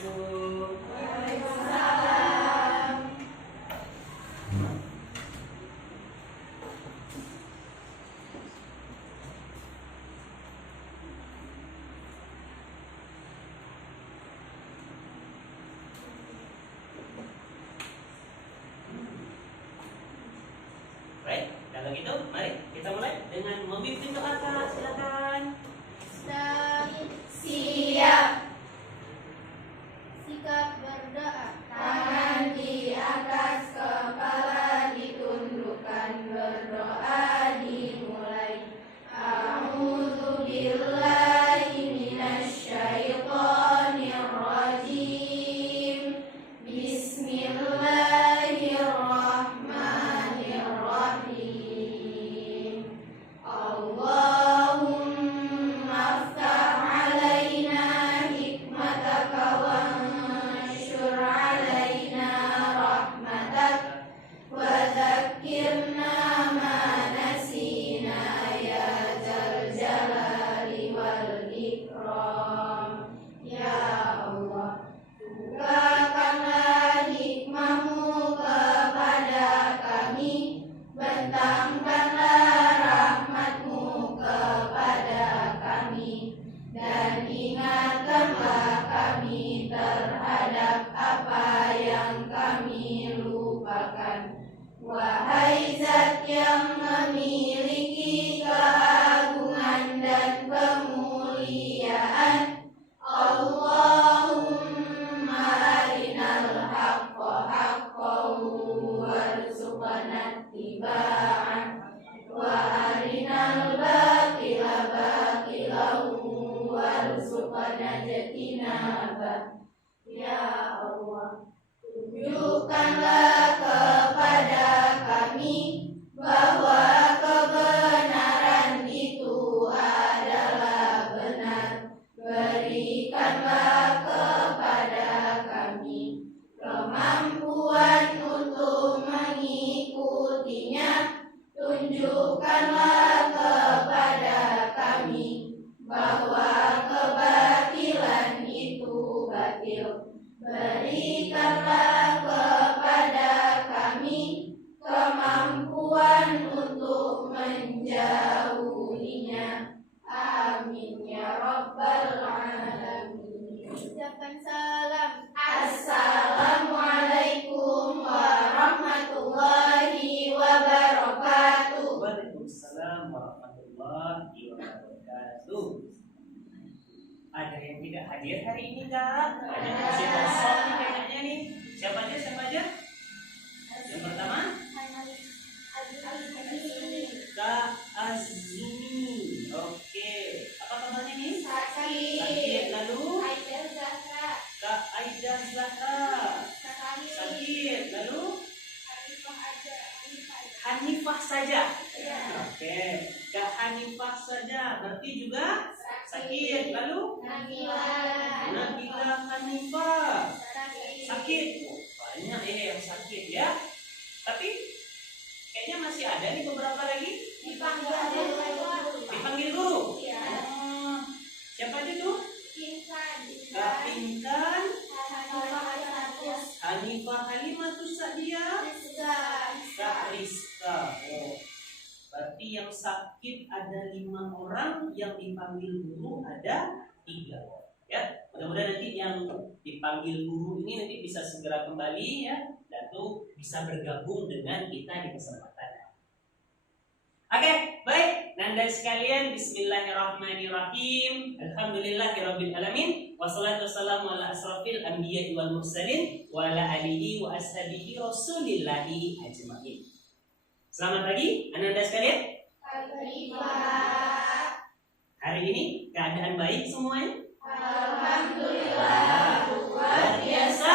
Assalamualaikum. Waalaikumsalam. Baik, kalau gitu mari kita mulai dengan memimpin doa. Silakan. Siap. Sikap berdoa. Tangan di atas kepala ditundukkan, berdoa dimulai. A'udzu billahi minasyaitonir rajim. Bismillahirrahmanirrahim. Allahumma aftah alaina hikmataka wanshur alaina rahmatak wa dzakkirna ma nasina ya dzal jalali wal ikram. Ya Allah, bukakanlah hikmahmu kepada kami, bentangkanlah rahmatmu kepada kami, dan ingatkanlah kami terhadap apa yang kami lupakan. Wahai Zat yang memiliki keagungan dan kemuliaan, Allahumma arinal haqqa haqqan warzuqna ittiba'ah, wa arinal batila batilan warzuqna ijtinabah. Ya Allah, tunjukkanlah kepada kami bahwa kebenaran itu adalah benar. Berikanlah kepada kami kemampuan untuk mengikutinya. Tunjukkanlah kepada kami bahwa kebatilan itu batil. Berikanlah kepada kami kemampuan untuk menjauhinya. Amin ya rabbal alamin. Ucapkan salam. Assalamualaikum warahmatullahi wabarakatuh. Waalaikumsalam warahmatullahi wabarakatuh. Ada yang tidak hadir hari ini, Kak? Ada yang masih kosong nih kayaknya nih. Siapa aja? Yang pertama, Kak Azmi. Oke. Apa kabarnya nih? Sakit. Lalu Kak Aida Zahra. Sakit. Lalu Hanifah saja. Oke. Kak Hanifah saja. Berarti juga sakit. Lalu Nabila Hanifah. Sakit. Banyak yang sakit ya. Tapi kayaknya masih ada nih beberapa lagi. Dipanggil guru. Siapa aja tuh? Kak Pinkan, Hanifah Halimatus Sa'diyah, Kak Rizka. Oh, berarti yang sakit ada 5 orang, yang dipanggil guru ada 3 orang. Ya, mudah-mudahan nanti yang dipanggil guru ini nanti bisa segera kembali ya, dan tuh bisa bergabung dengan kita di kesempatan. Oke, baik. Nanda sekalian, bismillahirrahmanirrahim. Alhamdulillahirabbil alamin. Wassalatu wassalamu ala asrafil anbiya'i wal mursalin wa ala alihi wa ashabihi rasulillahi ajmain. Selamat pagi, Nanda sekalian. Hari ini keadaan baik semuanya? Alhamdulillah, luar biasa.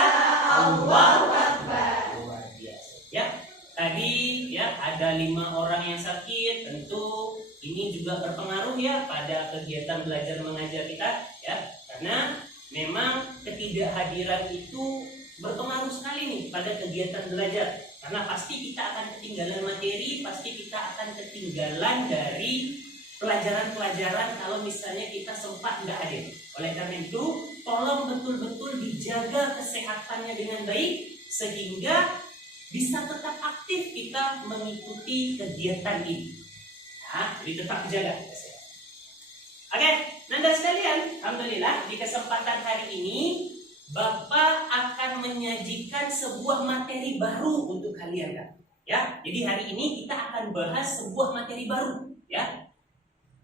Allahu Akbar. Luar biasa. Ya, tadi ya ada 5 orang yang sakit. Tentu ini juga berpengaruh ya pada kegiatan belajar mengajar kita ya, karena memang ketidakhadiran itu berpengaruh sekali nih pada kegiatan belajar, karena pasti kita akan ketinggalan materi, pasti kita akan ketinggalan dari pelajaran-pelajaran kalau misalnya kita sempat nggak hadir. Oleh karena itu, tolong betul-betul dijaga menjaga kesehatannya dengan baik sehingga bisa tetap aktif kita mengikuti kegiatan ini. Nah, jadi tetap jaga kesehatan. Oke, Nanda sekalian, alhamdulillah di kesempatan hari ini Bapak akan menyajikan sebuah materi baru untuk kalian kan? Ya, jadi hari ini kita akan bahas sebuah materi baru, ya.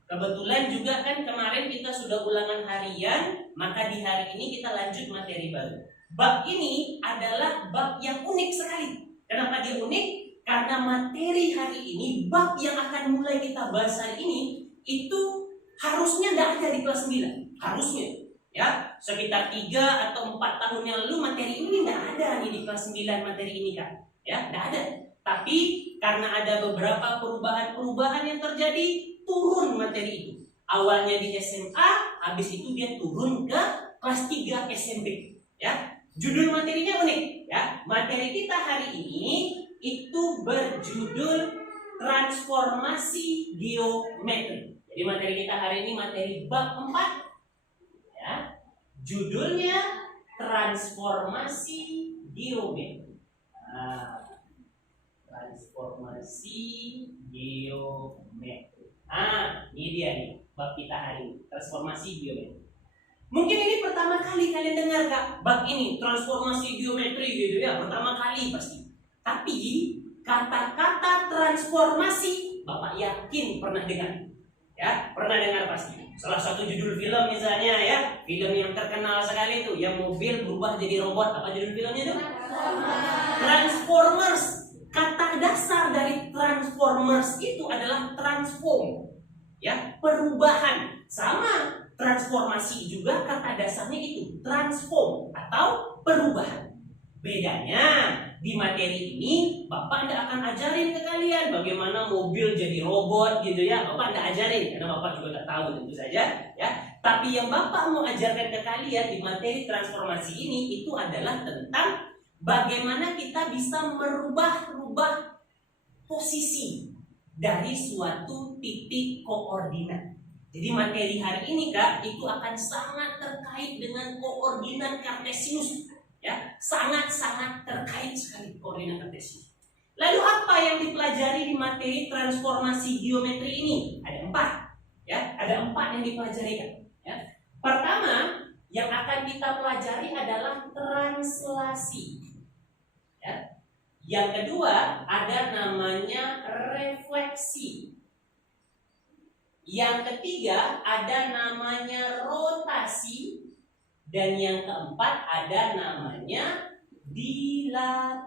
Kebetulan juga kan kemarin kita sudah ulangan harian, maka di hari ini kita lanjut materi baru. Bab ini adalah bab yang unik sekali. Kenapa dia unik? Karena materi hari ini, bab yang akan mulai kita bahas hari ini itu harusnya tidak ada di kelas 9. Harusnya, ya, sekitar 3 atau 4 tahun yang lalu materi ini tidak ada nih di kelas 9 materi ini kan, ya, tidak ada. Tapi karena ada beberapa perubahan-perubahan yang terjadi, turun materi itu. Awalnya di SMA, habis itu dia turun ke kelas 3 SMP. Ya, judul materinya unik. Ya, materi kita hari ini itu berjudul transformasi geometri. Jadi materi kita hari ini materi bab 4. Ya, judulnya transformasi geometri. Nah, transformasi geometri. Ini dia nih bab kita hari ini, transformasi geometri. Mungkin ini pertama kali kalian dengar Kak, bab ini transformasi geometri gitu ya, pertama kali pasti. Tapi kata-kata transformasi Bapak yakin pernah dengar. Ya, pernah dengar pasti. Salah satu judul film misalnya ya, film yang terkenal sekali itu, yang mobil berubah jadi robot. Apa judul filmnya itu? Transformers. Kata dasar dari Transformers itu adalah transform, ya, perubahan. Sama transformasi juga kata dasarnya itu transform atau perubahan. Bedanya di materi ini Bapak tidak akan ajarin ke kalian bagaimana mobil jadi robot gitu ya. Bapak tidak ajarin karena Bapak juga tidak tahu tentu saja ya. Tapi yang Bapak mau ajarkan ke kalian di materi transformasi ini itu adalah tentang bagaimana kita bisa merubah posisi dari suatu titik koordinat. Jadi materi hari ini Kak itu akan sangat terkait dengan koordinat kartesius, ya, sangat terkait sekali koordinat kartesius. Lalu apa yang dipelajari di materi transformasi geometri ini? Ada 4, ya, ada 4 yang dipelajari Kak. Ya. Pertama yang akan kita pelajari adalah translasi. Ya. Yang kedua ada namanya refleksi. Yang ketiga ada namanya rotasi. Dan yang keempat ada namanya dilatasi.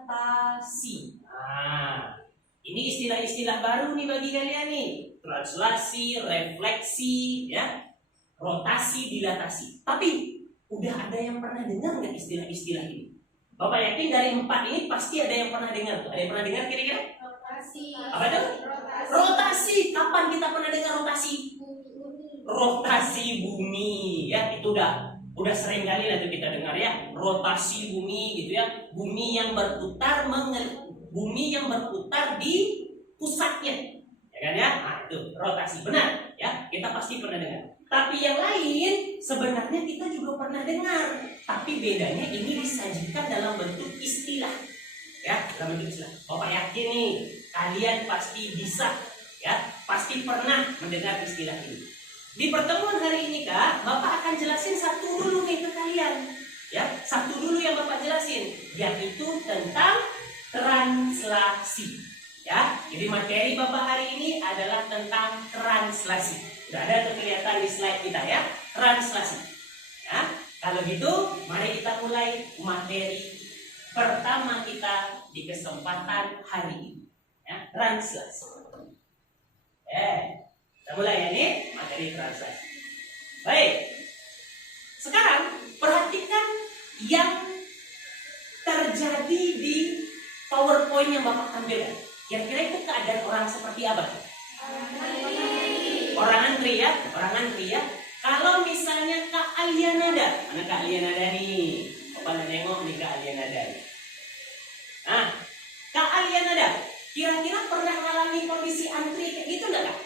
Ini istilah-istilah baru nih bagi kalian nih. Translasi, refleksi, ya, rotasi, dilatasi. Tapi udah ada yang pernah dengar nggak istilah-istilah ini? Bapak yakin dari 4 ini pasti ada yang pernah dengar tuh. Ada yang pernah dengar kira-kira? Rotasi. Apa itu? Rotasi. Kapan kita pernah dengar rotasi? Rotasi bumi. Ya, itu udah sering kali lah kita dengar ya. Rotasi bumi gitu ya. Bumi yang berputar di pusatnya. Ya kan ya? Nah, itu rotasi. Benar ya. Kita pasti pernah dengar. Tapi yang lain sebenarnya kita juga pernah dengar. Tapi bedanya ini disajikan dalam bentuk istilah. Ya, dalam bentuk istilah. Bapak yakin nih, kalian pasti bisa, ya, pasti pernah mendengar istilah ini. Di pertemuan hari ini Kak, Bapak akan jelasin satu dulu nih ke kalian. Ya, satu dulu yang Bapak jelasin, yaitu tentang translasi. Ya, jadi materi Bapak hari ini adalah tentang translasi. Sudah ada tuh kelihatan di slide kita ya, translasi. Ya, kalau gitu, mari kita mulai materi pertama kita di kesempatan hari ini. Ya, translasi. Kita mulai ya nih materi translasi. Baik. Sekarang perhatikan yang terjadi di PowerPoint yang Bapak tampilkan. Kira-kira itu keadaan orang seperti apa? Orang antri ya, Kalau misalnya Kak Alianada, mana Kak Alianada nih? Bapak nengok nih Kak Alianada. Nah, Kak Alianada, kira-kira pernah mengalami kondisi antri kayak gitu enggak Kak?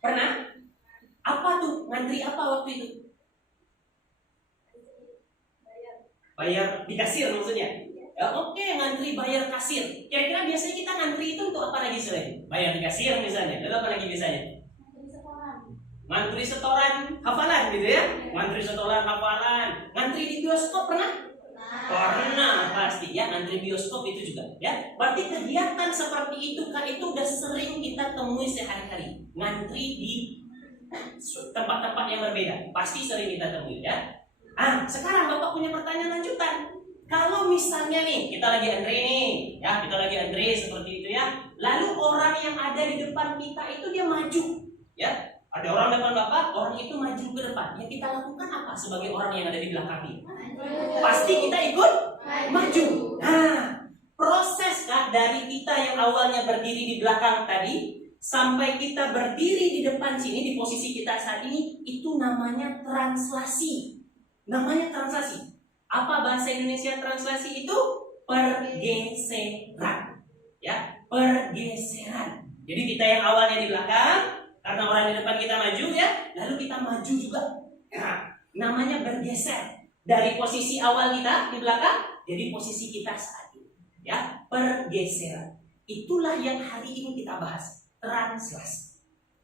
Pernah? Apa tuh? Ngantri apa waktu itu? Bayar di kasir maksudnya. Ya, oke, ngantri bayar kasir. Kira-kira biasanya kita ngantri itu untuk apa lagi selain bayar di kasir misalnya? Lalu apa lagi biasanya? Ngantri setoran hafalan gitu ya? Ngantri setoran hafalan. Ngantri di bioskop pernah? Pernah pasti ya, ngantri bioskop itu juga ya. Berarti kegiatan seperti itu kan itu udah sering kita temui sehari-hari. Ngantri di tempat-tempat yang berbeda pasti sering kita temui ya. Sekarang Bapak punya pertanyaan lanjutan. Kalau misalnya nih kita lagi antri nih, ya kita lagi antri seperti itu ya. Lalu orang yang ada di depan kita itu dia maju, ya. Ada orang depan Bapak, orang itu maju ke depan. Ya kita lakukan apa sebagai orang yang ada di belakang dia? Pasti kita ikut maju. Nah, proses dari kita yang awalnya berdiri di belakang tadi sampai kita berdiri di depan sini di posisi kita saat ini itu namanya translasi. Namanya translasi. Apa bahasa Indonesia translasi itu? Pergeseran. Ya, pergeseran. Jadi kita yang awalnya di belakang, karena orang di depan kita maju ya, lalu kita maju juga. Nah, namanya bergeser dari posisi awal kita di belakang jadi posisi kita saat ini. Ya, pergeseran. Itulah yang hari ini kita bahas, translasi.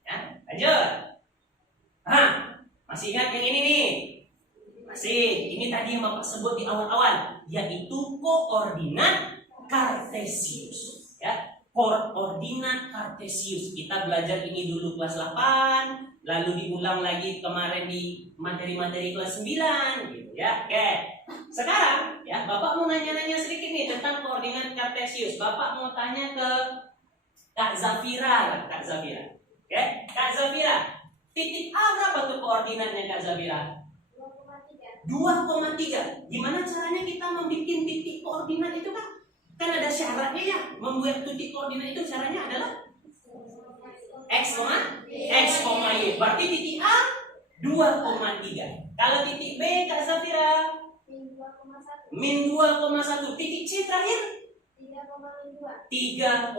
Ya, lanjut. Masih ingat yang ini nih? Masih, ini tadi yang Bapak sebut di awal-awal, yaitu koordinat kartesius. Ya, koordinat kartesius. Kita belajar ini dulu kelas 8, lalu diulang lagi kemarin di materi-materi kelas 9 gitu ya. Oke. Sekarang ya, Bapak mau nanya-nanya sedikit nih tentang koordinat kartesius. Bapak mau tanya ke Kak Zafira, Kak Zafira. Oke, Kak Zafira. Titik A berapa tuh koordinatnya Kak Zafira? 2,3. Gimana caranya kita membuat titik koordinat itu kan? Kan ada syaratnya ya. Membuat titik koordinat itu syaratnya adalah X, Y. Berarti titik A 2,3. Kalau titik B Kak Zafira min 2,1. Titik C terakhir 3,2.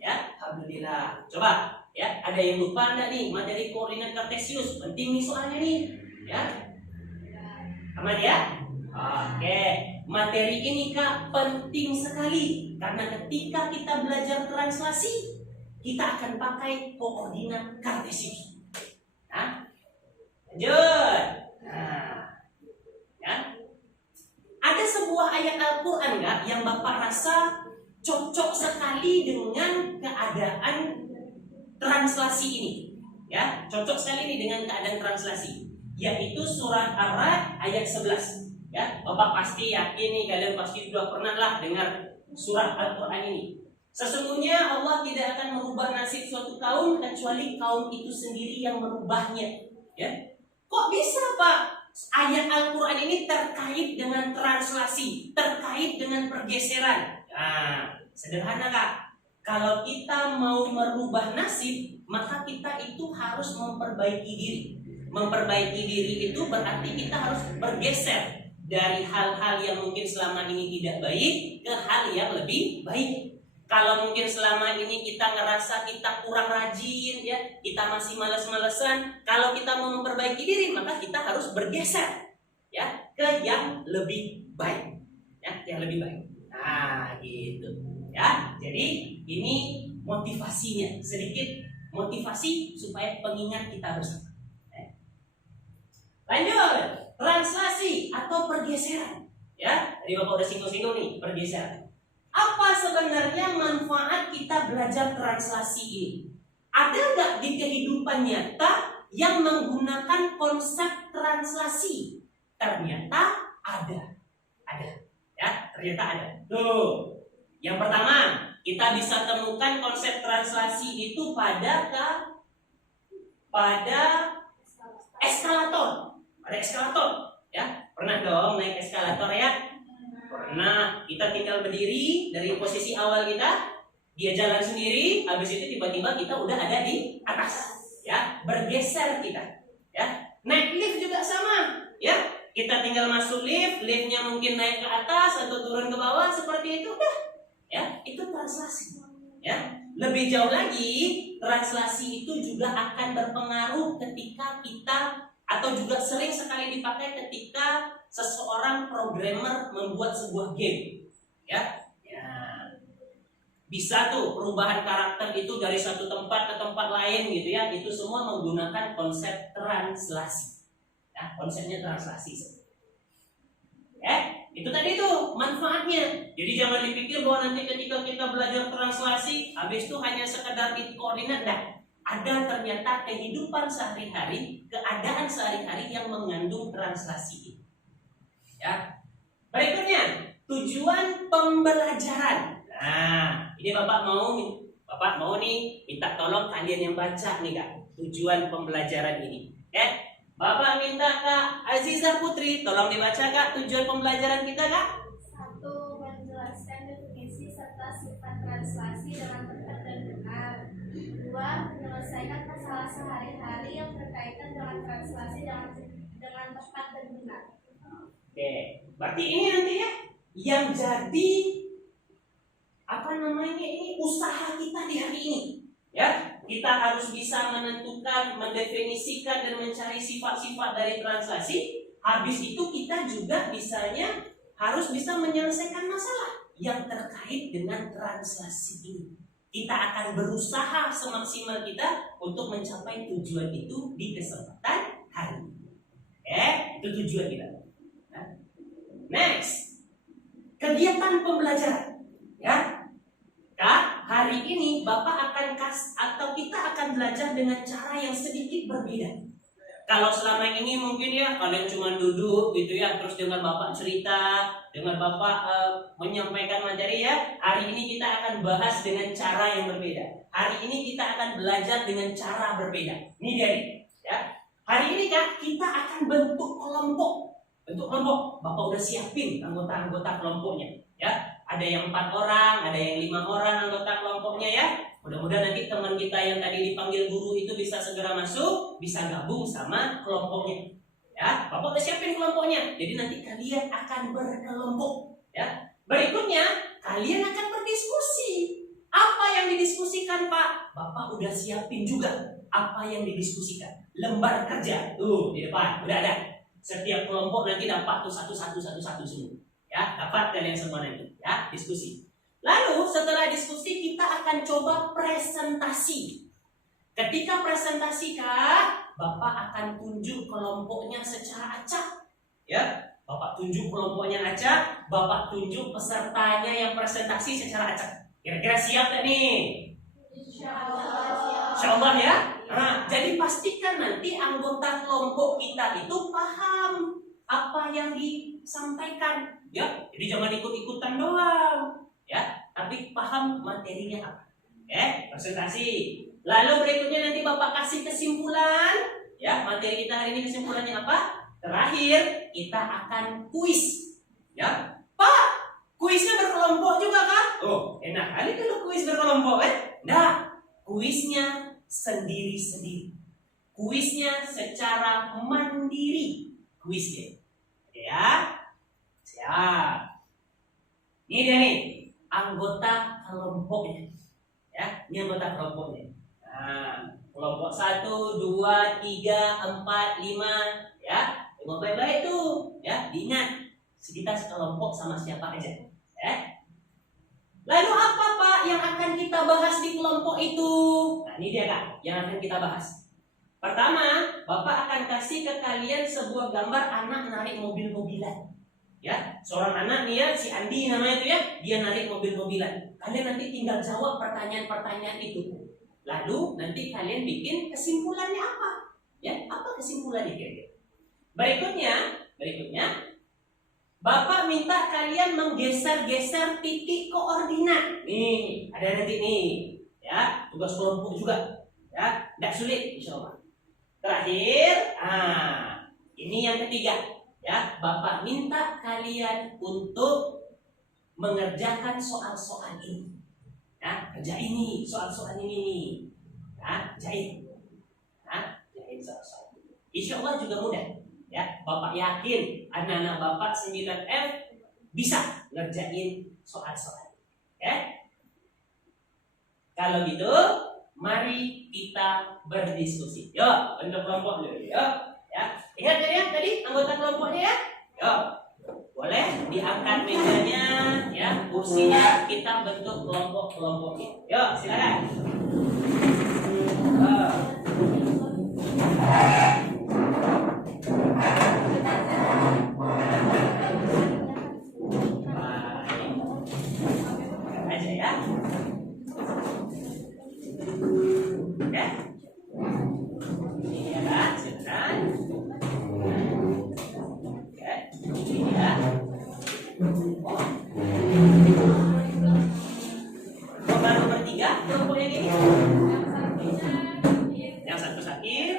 Ya, alhamdulillah. Coba ya, ada yang lupa enggak nih materi koordinat kartesius? Penting nih soalnya nih. Ya. Aman ya? Oke, materi ini Kak penting sekali karena ketika kita belajar translasi kita akan pakai koordinat kartesius. Nah, lanjut. Ya. Ada sebuah ayat Al-Quran nggak yang Bapak rasa cocok sekali dengan keadaan translasi ini? Ya, cocok sekali nih dengan keadaan translasi. Yaitu surat Ar-Ra'd ayat 11. Ya, Bapak pasti yakin nih, kalian pasti sudah pernah lah dengar surat Al-Quran ini. Sesungguhnya Allah tidak akan merubah nasib suatu kaum kecuali kaum itu sendiri yang merubahnya. Ya, kok bisa Pak? Ayat Al-Quran ini terkait dengan translasi, terkait dengan pergeseran. Nah, sederhana Kak. Kalau kita mau merubah nasib, maka kita itu harus memperbaiki diri. Memperbaiki diri itu berarti kita harus bergeser dari hal-hal yang mungkin selama ini tidak baik ke hal yang lebih baik. Kalau mungkin selama ini kita ngerasa kita kurang rajin ya, kita masih malas-malesan, kalau kita mau memperbaiki diri maka kita harus bergeser ya ke yang lebih baik. Ya, yang lebih baik. Nah, gitu. Ya. Jadi ini motivasinya, sedikit motivasi supaya pengingat kita harus. Lanjut, translasi atau pergeseran. Ya, tadi Bapak udah singgung-singgung nih, pergeseran. Apa sebenarnya manfaat kita belajar translasi ini? Ada nggak di kehidupan nyata yang menggunakan konsep translasi? Ternyata ada. Ya, ternyata ada. Tuh, yang pertama, kita bisa temukan konsep translasi itu pada eskalator. Ada eskalator, ya. Pernah dong naik eskalator ya? Pernah. Kita tinggal berdiri dari posisi awal kita, dia jalan sendiri, habis itu tiba-tiba kita udah ada di atas, ya. Bergeser kita, ya. Naik lift juga sama, ya. Kita tinggal masuk lift, liftnya mungkin naik ke atas atau turun ke bawah seperti itu, udah, ya. Itu translasi, ya. Lebih jauh lagi, translasi itu juga akan berpengaruh ketika kita atau juga sering sekali dipakai ketika seseorang programmer membuat sebuah game. Ya. Bisa tuh perubahan karakter itu dari satu tempat ke tempat lain gitu ya. Itu semua menggunakan konsep translasi. Ya, konsepnya translasi. Itu tadi tuh manfaatnya. Jadi jangan dipikir bahwa nanti ketika kita belajar translasi, habis itu hanya sekedar koordinat. Nah, ada ternyata kehidupan sehari-hari, keadaan sehari-hari yang mengandung translasi. Ya. Berikutnya, tujuan pembelajaran. Nah, ini Bapak mau nih minta tolong kalian yang baca nih Kak, tujuan pembelajaran ini. Bapak minta Kak Azizah Putri, tolong dibaca Kak tujuan pembelajaran kita Kak. 1. Menjelaskan definisi serta sifat translasi dengan tepat dan benar. 2. Menyelesaikan masalah sehari-hari yang berkaitan dengan translasi dengan tepat dan benar. Oke, berarti ini nanti ya yang jadi ini usaha kita di hari ini. Ya, kita harus bisa menentukan, mendefinisikan dan mencari sifat-sifat dari translasi. Habis itu kita juga harus bisa menyelesaikan masalah yang terkait dengan translasi ini. Kita akan berusaha semaksimal kita untuk mencapai tujuan itu di kesempatan hari ini. Itu tujuan kita. Next, kegiatan pembelajaran. Ya, Kak, hari ini Bapak kita akan belajar dengan cara yang sedikit berbeda. Kalau selama ini mungkin ya kalian cuma duduk gitu ya, terus dengan Bapak cerita, dengan Bapak menyampaikan materi ya. Hari ini kita akan bahas dengan cara yang berbeda. Hari ini kita akan belajar dengan cara berbeda. Ini dia nih, ya. Hari ini Kak, kita akan bentuk kelompok. Bapak udah siapin anggota-anggota kelompoknya, ya. Ada yang 4 orang, ada yang 5 orang anggota kelompoknya ya. Mudah-mudahan nanti teman kita yang tadi dipanggil guru itu bisa segera masuk, bisa gabung sama kelompoknya. Ya, Bapak udah siapin kelompoknya. Jadi nanti kalian akan berkelompok, ya. Berikutnya, kalian akan berdiskusi. Apa yang didiskusikan, Pak? Bapak udah siapin juga apa yang didiskusikan. Lembar kerja tuh di depan udah ada. Setiap kelompok nanti dapat tuh satu semua. Ya, dapat kalian semua nanti, ya, diskusi. Lalu setelah diskusi kita akan coba presentasi. Ketika presentasi Kak, Bapak akan tunjuk kelompoknya secara acak. Ya, Bapak tunjuk kelompoknya acak, Bapak tunjuk pesertanya yang presentasi secara acak. Kira-kira siap gak nih? Insyaallah ya. Nah, jadi pastikan nanti anggota kelompok kita itu paham apa yang disampaikan. Ya, jadi jangan ikut-ikutan doang, ya, tapi paham materinya apa. Presentasi. Lalu berikutnya nanti Bapak kasih kesimpulan, ya, materi kita hari ini kesimpulannya apa? Terakhir kita akan kuis, ya. Pak, kuisnya berkelompok juga kan? Oh, enak kali kalau kuis berkelompok, Nah, kuisnya sendiri-sendiri. Kuisnya secara mandiri. Kuisnya, ya. Siap. Ini dia nih anggota kelompoknya. Ya, ini anggota kelompoknya. Nah, kelompok 1, 2, 3, 4, 5, ya. Tengok baik-baik tuh, ya. Diingat kita sekelompok sama siapa aja. Lalu apa Pak yang akan kita bahas di kelompok itu? Nah, ini dia Kak, yang akan kita bahas. Pertama, Bapak akan kasih ke kalian sebuah gambar anak narik mobil-mobilan. Ya, seorang anak nih ya, si Andi namanya itu ya, dia narik mobil-mobilan. Kalian nanti tinggal jawab pertanyaan-pertanyaan itu. Lalu nanti kalian bikin kesimpulannya apa? Ya, apa kesimpulannya kira-kira? Berikutnya, Bapak minta kalian menggeser-geser titik koordinat. Nih, ada nanti nih, ya, tugas kelompok juga, ya, tidak sulit, insyaallah. Terakhir, ini yang ketiga. Ya, Bapak minta kalian untuk mengerjakan soal-soal ini. Ya, kerjain ini, soal-soal ini nih. Ya, kerjain. Ya, kerjain soal-soal ini. Insyaallah juga mudah. Ya, Bapak yakin anak-anak Bapak 9F bisa ngerjain soal-soal. Ya. Kalau gitu, mari kita berdiskusi. Yuk, bentuk kelompok dulu. Yuk, ya. Lihat ya tadi anggota kelompoknya ya. Yuk, boleh diangkat mejanya ya, kursinya kita bentuk kelompok-kelompoknya. Yuk, silakan. Aja ya. Oke. Ini ya, silakan. Oke, ini ya. Oh, baru bertiga kelompoknya gini. Yang satu sakit.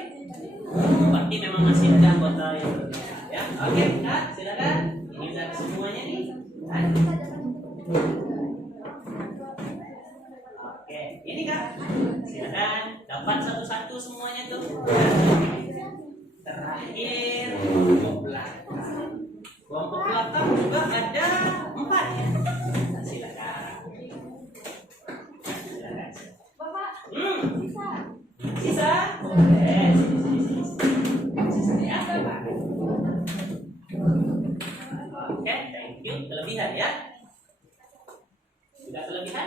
Berarti memang masih ada anggota yang berbeda ya. Oke, Kak, silakan. Ini udah semuanya nih. Oke, ini Kak. Silakan dapat satu-satu semuanya tuh. Terakhir kelompok belakang. Kelompok belakang juga ada 4 ya. Silakan. Silakan. Bapak, Sisa? Boleh. Sisa ya. Oke, thank you. Kelebihan ya. Sudah kelebihan?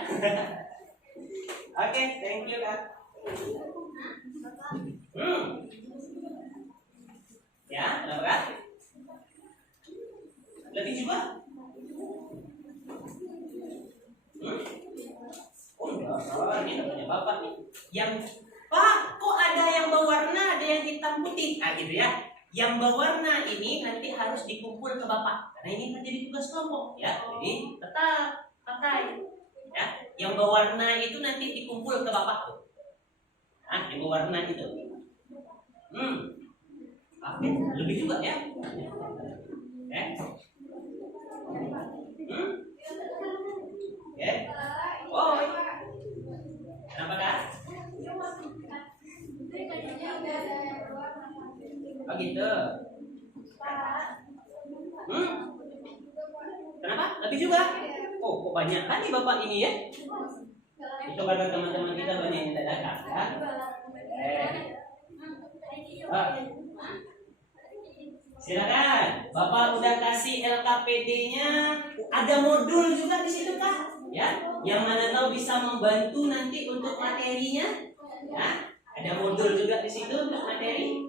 Oke, thank you Kak. Ya, kenapa? Lebih juga? Oh enggak, ini namanya Bapak nih. Yang Pak, kok ada yang berwarna, ada yang hitam putih? Ah gitu ya. Yang berwarna ini nanti harus dikumpul ke Bapak. Karena ini menjadi tugas kelompok ya. Jadi tetap pakai. Ya, yang berwarna itu nanti dikumpul ke Bapak tuh. Nah, yang berwarna itu. Oke, lebih juga ya. Oke. Oke. Oh. Kenapa Kak? Oh gitu. Kenapa? Lebih juga? Oh, kok banyak kan nih Bapak ini ya? Itu karena teman-teman kita banyak yang tidak datang ya. Silakan. Bapak udah kasih LKPD-nya, ada modul juga di situ Kak. Ya, yang mana tahu bisa membantu nanti untuk materinya. Ya, ada modul juga di situ untuk materi.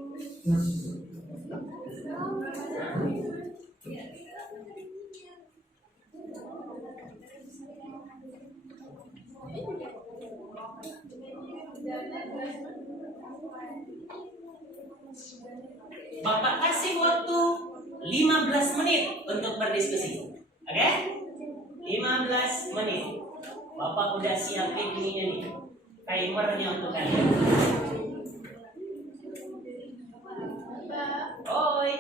Bapak kasih waktu 15 menit untuk berdiskusi. Oke? 15 menit. Bapak udah siapin ininya nih. Timernya untuk kalian. Oi.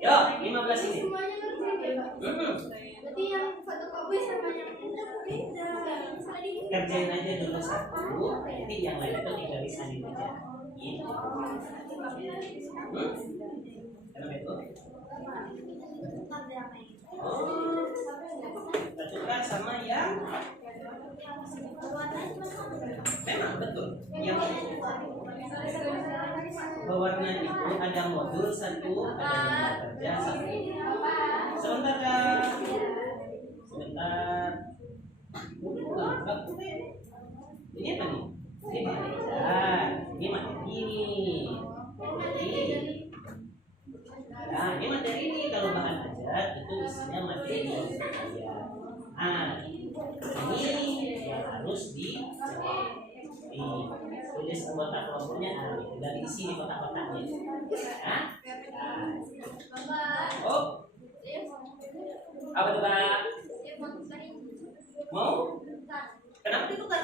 Yo, 15 ini. Berarti yang fotokopi sama yang itu beda. Kerjain aja dulu satu, nanti yang lain itu tinggal disalin aja. Gitu. Kenapa itu? Oh, kita tukar sama yang memang betul. Yang berwarna itu ada modul satu, ada yang kerja satu. Sebentar Kak. Sebentar. Ini apa nih? Ini belajar. Ini materi ini. Nah, ini materi ini kalau bahan ajar itu isinya materi. Ya. Ah, ini yang harus tulis anggota kelompoknya. Tinggal diisi di kotak-kotaknya. Nah. Oh. Apa tuh Kak? Mau? Kenapa ditukar?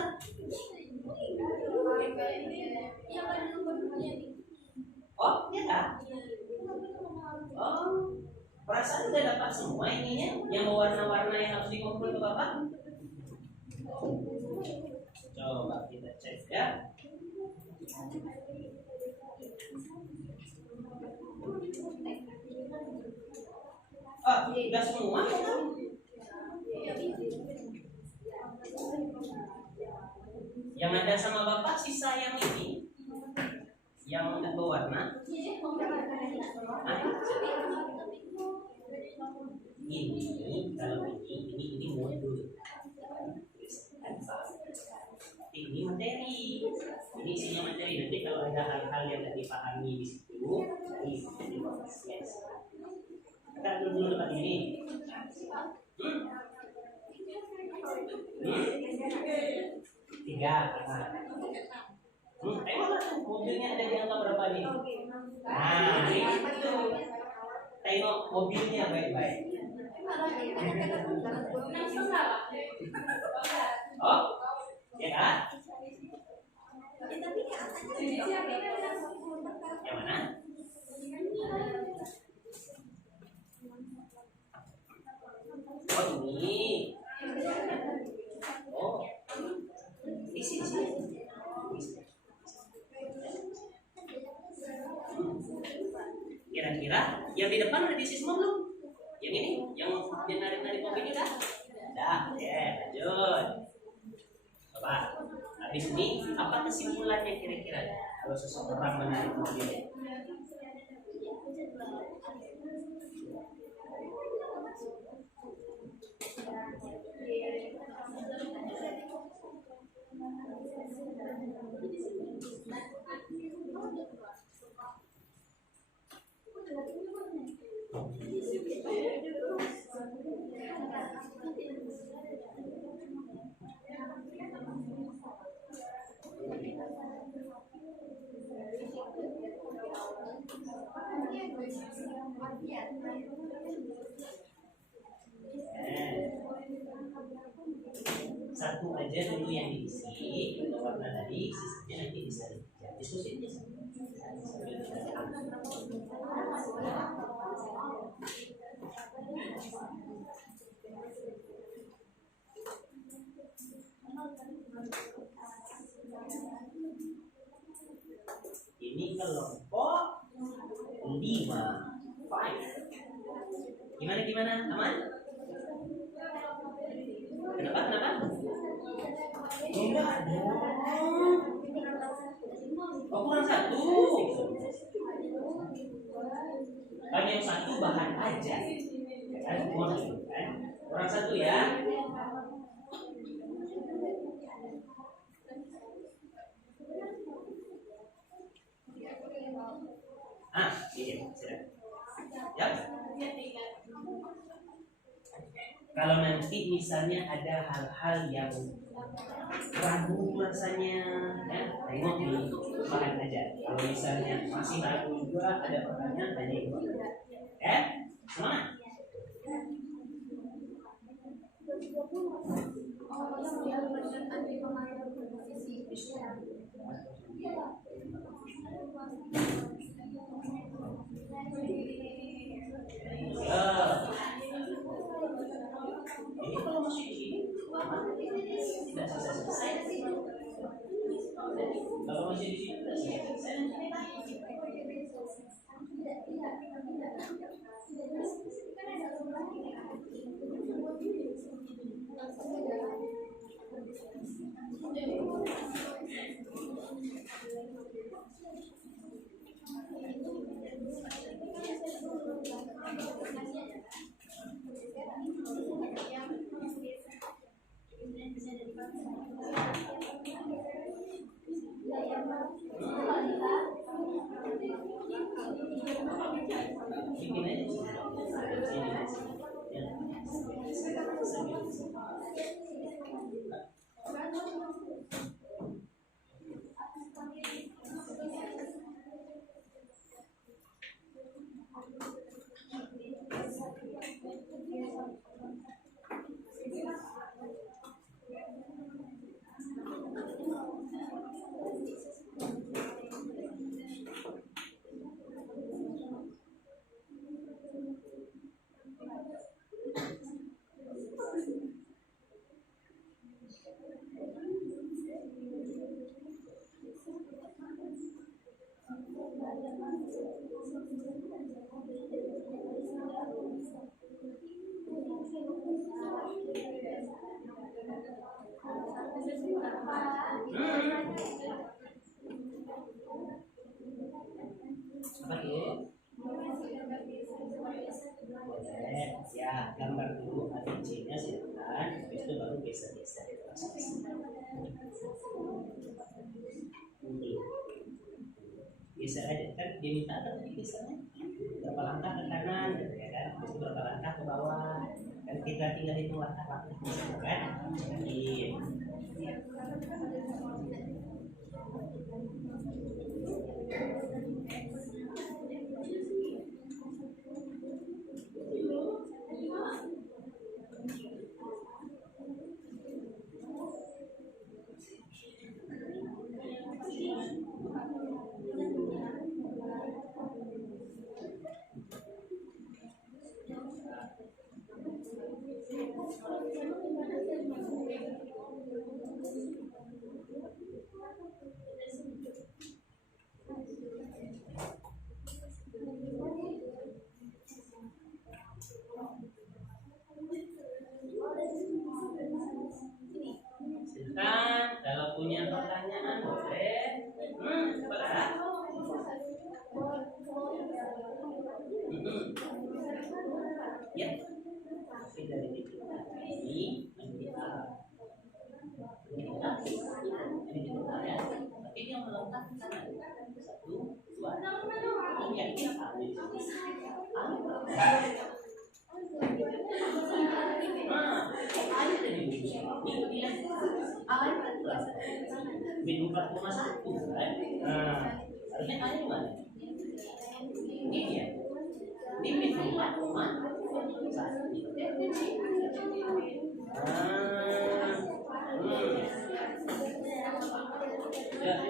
Oh, iya Kak? Oh, perasaan udah dapat semua ininya yang warna-warna yang harus dikumpul ke Bapak? Coba kita cek ya. Oh, udah semua ya Kak? Yang ada sama Bapak sisa yang ini. Yang nggak berwarna? Ini kalau ini modul. Ini materi. Ini isinya materi. Nanti kalau ada hal-hal yang tidak dipahami di situ, jadi yes. Kita dulu dekat ini. Tiga. Ayo mobilnya ada di angka berapa nih? Nah, ini tengok mobilnya baik-baik. Oh, ya kan? Yang mana? Oh ini. Oh, di sini. Kira-kira yang di depan udah diisi semua belum? Yang ini, yang narik-narik mobilnya dah? Dah, ya, lanjut. Coba, habis ini apa kesimpulannya kira-kira kalau seseorang menarik mobil? Satu aja dulu yang diisi, warna tadi, sisanya nanti bisa diskusi aja. Ini kelompok 5. Gimana? Aman? Kenapa? Enggak ada. Oh, kurang satu. Kan yang satu bahan aja. Kan? Kurang satu ya. Ini sudah. Ya. Kalau nanti misalnya ada hal-hal yang ragu rasanya, ya, tengok di bahan aja. Kalau misalnya masih ragu juga, ada pertanyaan, tanya ibu. Semangat. Ini kalau masih di sini, tidak selesai. Kalau masih di sini, tidak selesai. Apa tuh? Boleh, ya gambar dulu ABC-nya silakan, habis itu baru geser-geser. Geser aja kan, diminta apa tadi gesernya? Berapa langkah ke kanan, gitu ya kan? Habis itu berapa langkah ke bawah? Kan kita tinggal hitung langkah-langkah, kan? Iya. Silakan, kalau punya pertanyaan boleh. Boleh. Ya. Tapi dari kita ini kita ya. Tapi dia melengkapi kan satu, dua, ya ini apa? Min 4,1 kan? Nah, harusnya kalian di mana? Ini ya. Ini min 4,1. Ya.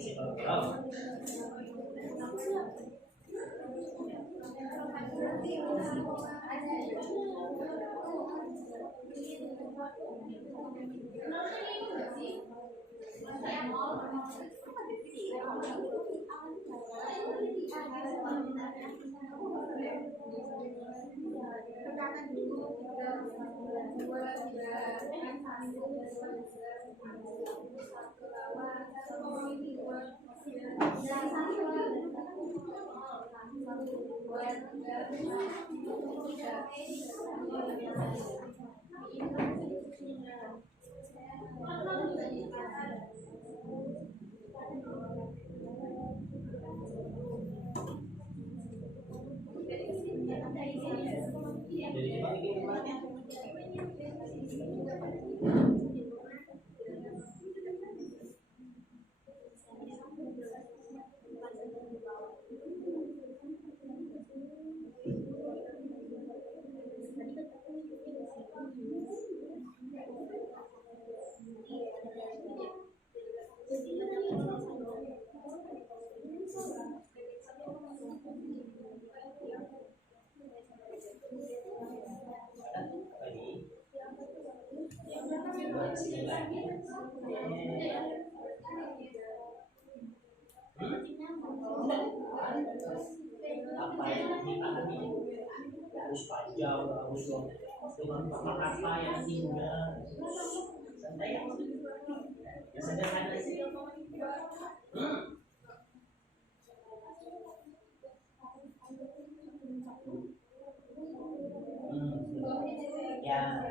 Isi kalau apa yang dipahami harus panjang, harus dengan kata-kata yang indah, santai yang sederhana sih. Ya.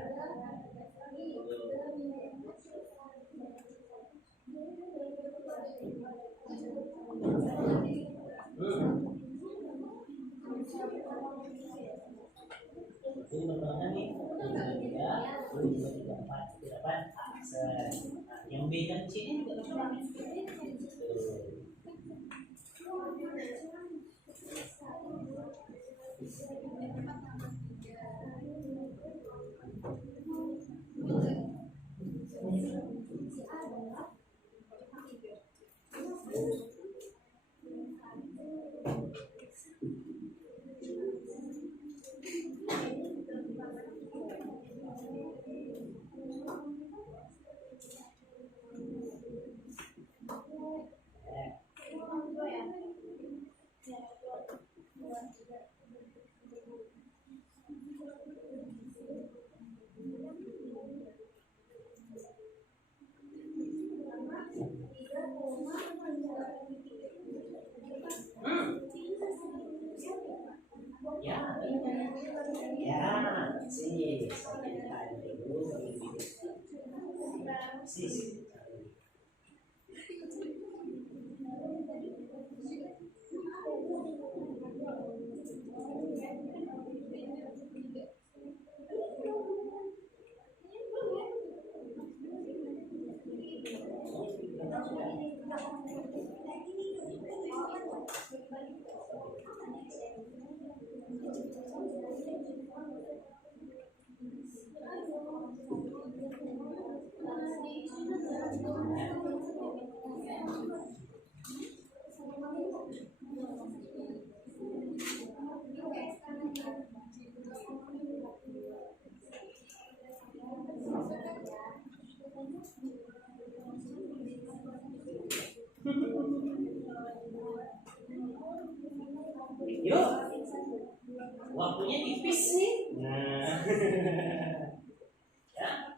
Ini berbarengan nih, 2, 3, 4, aksen. Nah, yang B dan C ini juga sama. Sini, sampai dulu sisi. Yuk, waktunya tipis nih. Nah, ya.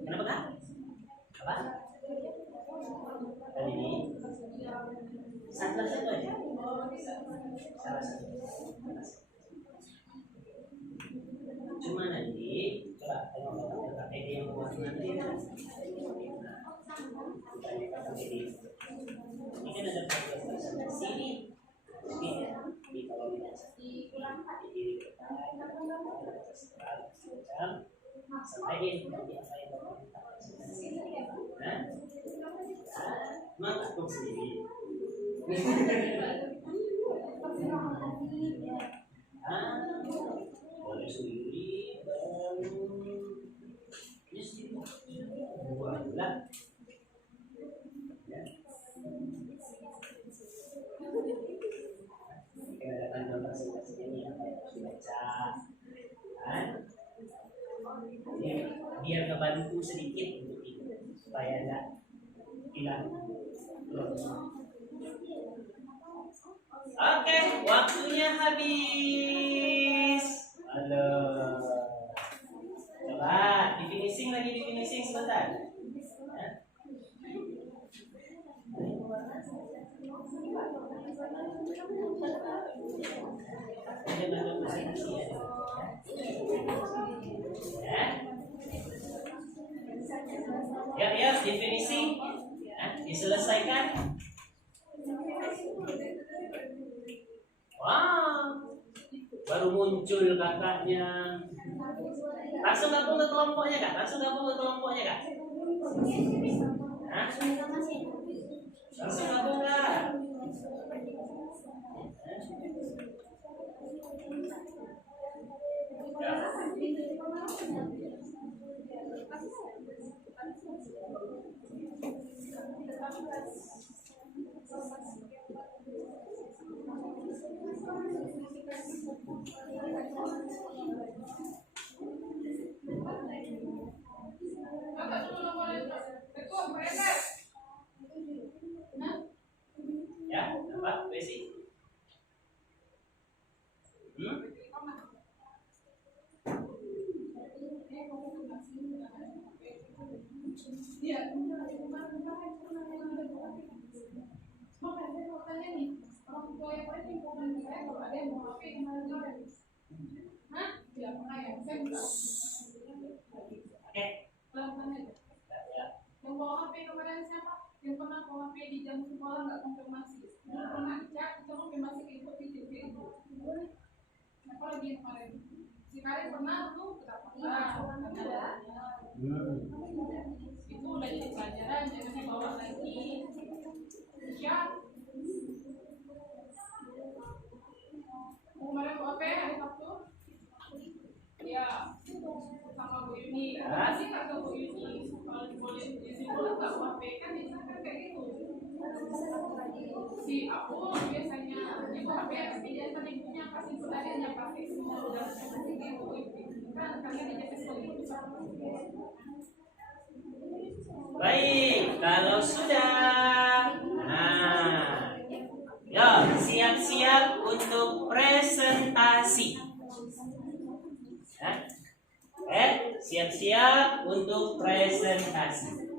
Kenapa kak? Apa? Tadi ini salah satu aja. Salah satu. Cuma nanti coba tengok kakak Edi yang buat nanti. Ini kan ada di sini. Di kalau sampai dia nanti apa yang maka aku sendiri boleh sendiri ini sih 2 bulan ya ada tanda presentasinya ini apa yang harus dibaca kan biar kebantu sedikit untuk itu supaya enggak hilang. Oke, waktunya habis. Halo. Coba di finishing sebentar. Ya. Ya, di finishing, ya, diselesaikan. Wow, baru muncul kakaknya. Langsung gabung ke kelompoknya kak. Langsung gabung kak. Hah? Langsung gabung kak. Ya, apa? Besi? Orang tua yang paling lingkungan saya kalau ada yang mau HP kemarin dia. Hah? Dia pernah ya? Saya enggak. Yang bawa HP kemarin siapa? Yang pernah bawa HP di jam sekolah nggak konfirmasi. Yang pernah cek, itu konfirmasi ke ibu di TV itu. Apa lagi yang kemarin? Si Karin pernah tuh, tidak pernah. Itu udah jadi pelajaran, jangan bawa lagi. Ya. Kemarin bawa HP hari Sabtu. Ya, sama Bu Yuni. Masih nggak ke Bu Yuni? Kalau boleh izin dulu nggak bawa HP kan bisa kan kayak gitu. Si aku biasanya ibu HP biasanya ibunya kasih saudaranya pakai semua udah kasih ibu kan kalian dijaga sekali bisa. Baik, kalau sudah, nah, ya siap-siap untuk presentasi. Siap-siap untuk presentasi.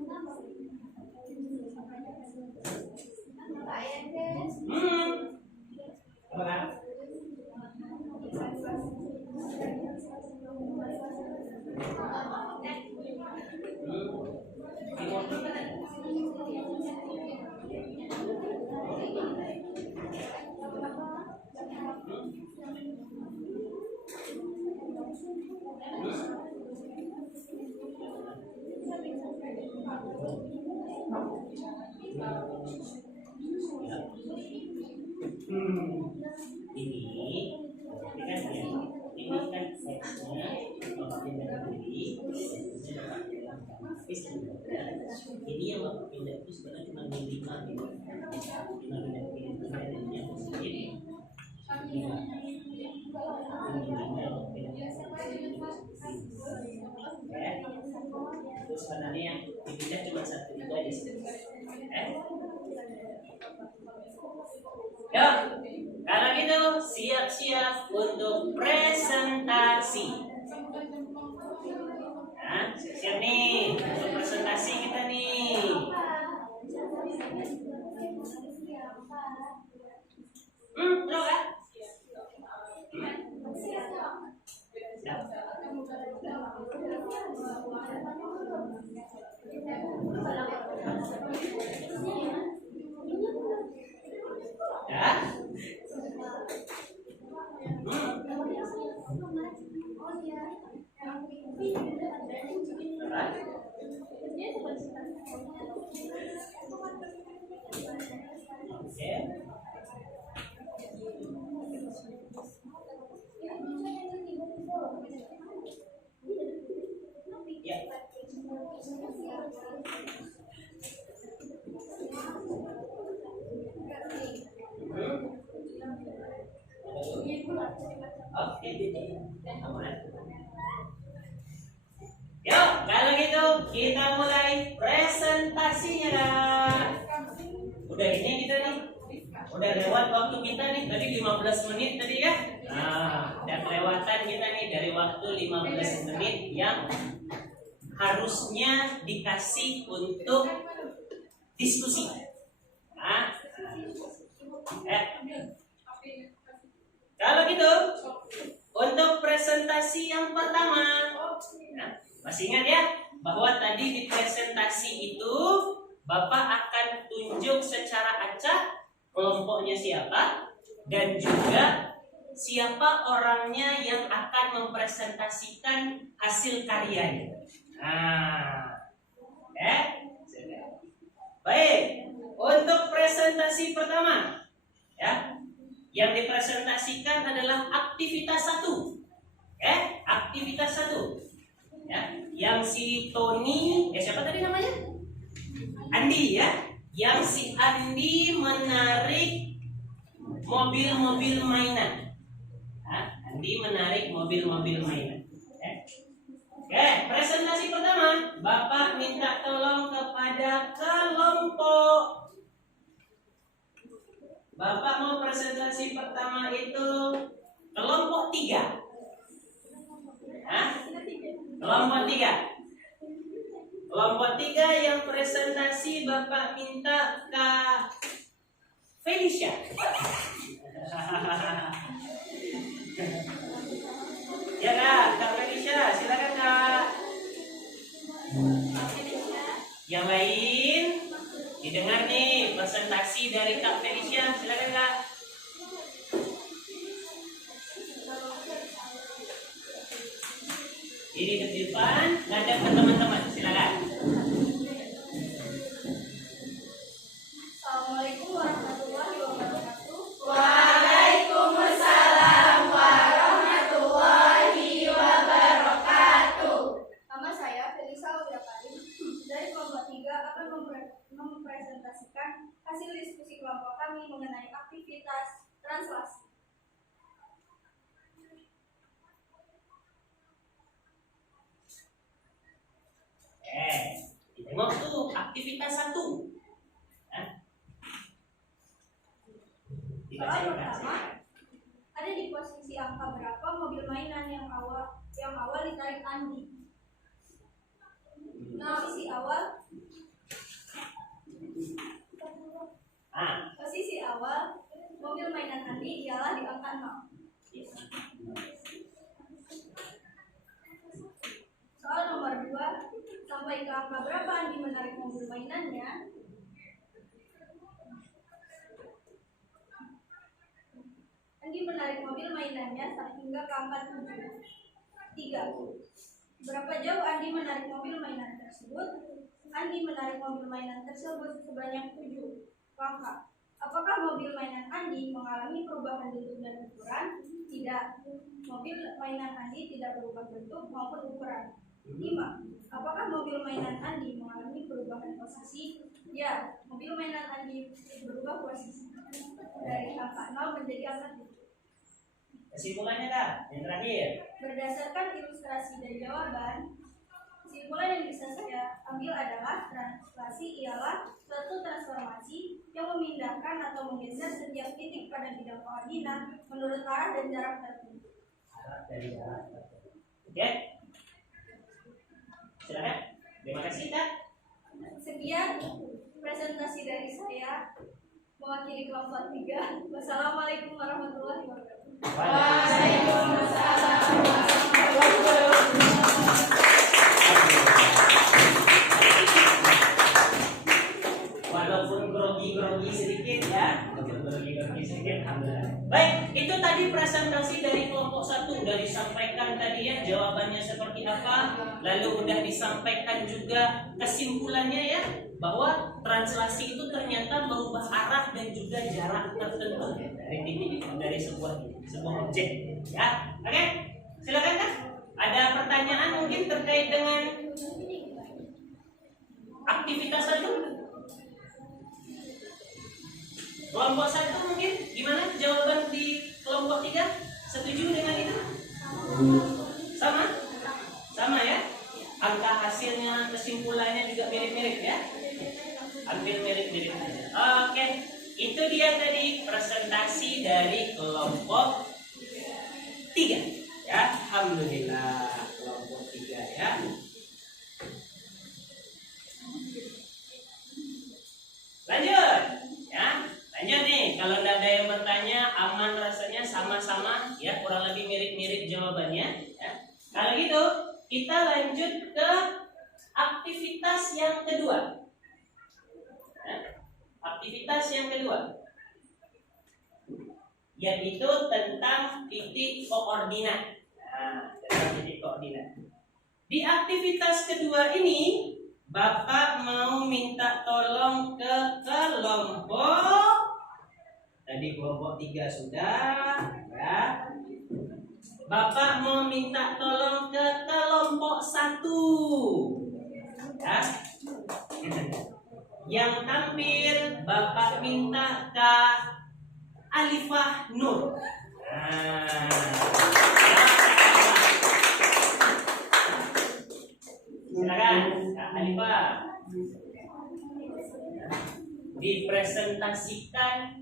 Ini kan teksnya Bapak pindah diri, ini yang Bapak pindah itu sebenarnya cuma 5 gitu. Cuma pindah yang positif. Terus sebenarnya yang dipindah cuma 1 itu aja sih. Ya, karena gitu siap-siap untuk presentasi. Nah, siap nih untuk presentasi kita nih. Belum kan? Yuk, kalau gitu kita mulai presentasinya dah. Udah ini kita nih. Udah lewat waktu kita nih, tadi 15 menit tadi ya. Nah, udah kelewatan kita nih dari waktu 15 menit yang harusnya dikasih untuk diskusi. Nah, kalau gitu untuk presentasi yang pertama, nah, masih ingat ya bahwa tadi di presentasi itu Bapak akan tunjuk secara acak kelompoknya siapa dan juga siapa orangnya yang akan mempresentasikan hasil karyanya. Nah, baik, untuk presentasi pertama, ya, yang dipresentasikan adalah aktivitas 1. Aktivitas 1. Ya, yang si Tony, siapa tadi namanya? Andi ya. Yang si Andi menarik mobil-mobil mainan. Andi menarik mobil-mobil mainan. Oke, presentasi pertama, Bapak minta tolong kepada kelompok. Bapak mau presentasi pertama itu kelompok 3. Kelompok 3. Kelompok 3 yang presentasi Bapak minta ke Felicia. Ya Kak Felicia, silakan Kak. Yang lain didengar nih presentasi dari Kak Felicia, silakan Kak. Ini ke depan, ngadep ke teman-teman, silakan. Assalamualaikum warahmatullahi wabarakatuh. Waalaikumsalam warahmatullahi wabarakatuh. Nama saya Felisa Udiakarim dari kelompok 3 akan mempresentasikan hasil diskusi kelompok kami mengenai aktivitas translasi. Tengok tuh aktivitas 1. Soal pertama, ada di posisi angka berapa mobil mainan yang awal ditarik Andi? Posisi awal mobil mainan Andi ialah di angka 0. Soal nomor 2, sampai ke angka berapa Andi menarik mobil mainannya? Andi menarik mobil mainannya hingga ke angka 7. 3. Berapa jauh Andi menarik mobil mainan tersebut? Andi menarik mobil mainan tersebut sebanyak 7 langkah. Apakah mobil mainan Andi mengalami perubahan bentuk dan ukuran? Tidak. Mobil mainan Andi tidak berubah bentuk maupun ukuran. 5. Apakah mobil mainan Andi mengalami perubahan posisi? Ya, mobil mainan Andi berubah posisi dari angka 0 menjadi angka 7. Kesimpulannya Kak, yang terakhir. Berdasarkan ilustrasi dan jawaban, kesimpulan yang bisa saya ambil adalah translasi ialah suatu transformasi yang memindahkan atau menggeser setiap titik pada bidang koordinat menurut arah dan jarak tertentu. Arah dari jarak tertentu. Oke. Silakan. Terima kasih Kak. Sekian presentasi dari saya mewakili kelompok 3. Wassalamualaikum warahmatullahi wabarakatuh. Waalaikumsalam. Walaupun grogi sedikit ya, alhamdulillah. Baik, itu tadi presentasi dari kelompok 1 udah disampaikan tadi ya, jawabannya seperti apa, lalu udah disampaikan juga kesimpulannya ya, bahwa translasi itu ternyata merubah arah dan juga jarak tertentu dari titik dari sebuah objek ya. Oke, silakan Kak. Ada pertanyaan mungkin terkait dengan aktivitas 1? Kelompok 1 mungkin gimana jawaban di kelompok 3? Setuju dengan itu? Sama? Sama ya? Angka hasilnya, kesimpulannya juga mirip-mirip ya? Hampir mirip-mirip. Oke, itu dia tadi presentasi dari kelompok 3 ya. Alhamdulillah kelompok 3 ya. Lanjut ya. Lanjut nih, kalau tidak ada yang bertanya, aman rasanya, sama-sama ya, kurang lebih mirip-mirip jawabannya ya. Kalau gitu, kita lanjut ke aktivitas yang kedua. Aktivitas yang kedua, yaitu tentang titik koordinat. Nah, tentang titik koordinat. Di aktivitas kedua ini, Bapak mau minta tolong ke kelompok. Tadi kelompok 3 sudah, ya. Bapak mau minta tolong ke kelompok 1, ya. Yang tampil Bapak minta ke Alifah Nur. Silakan, Kak Alifah. Dipresentasikan.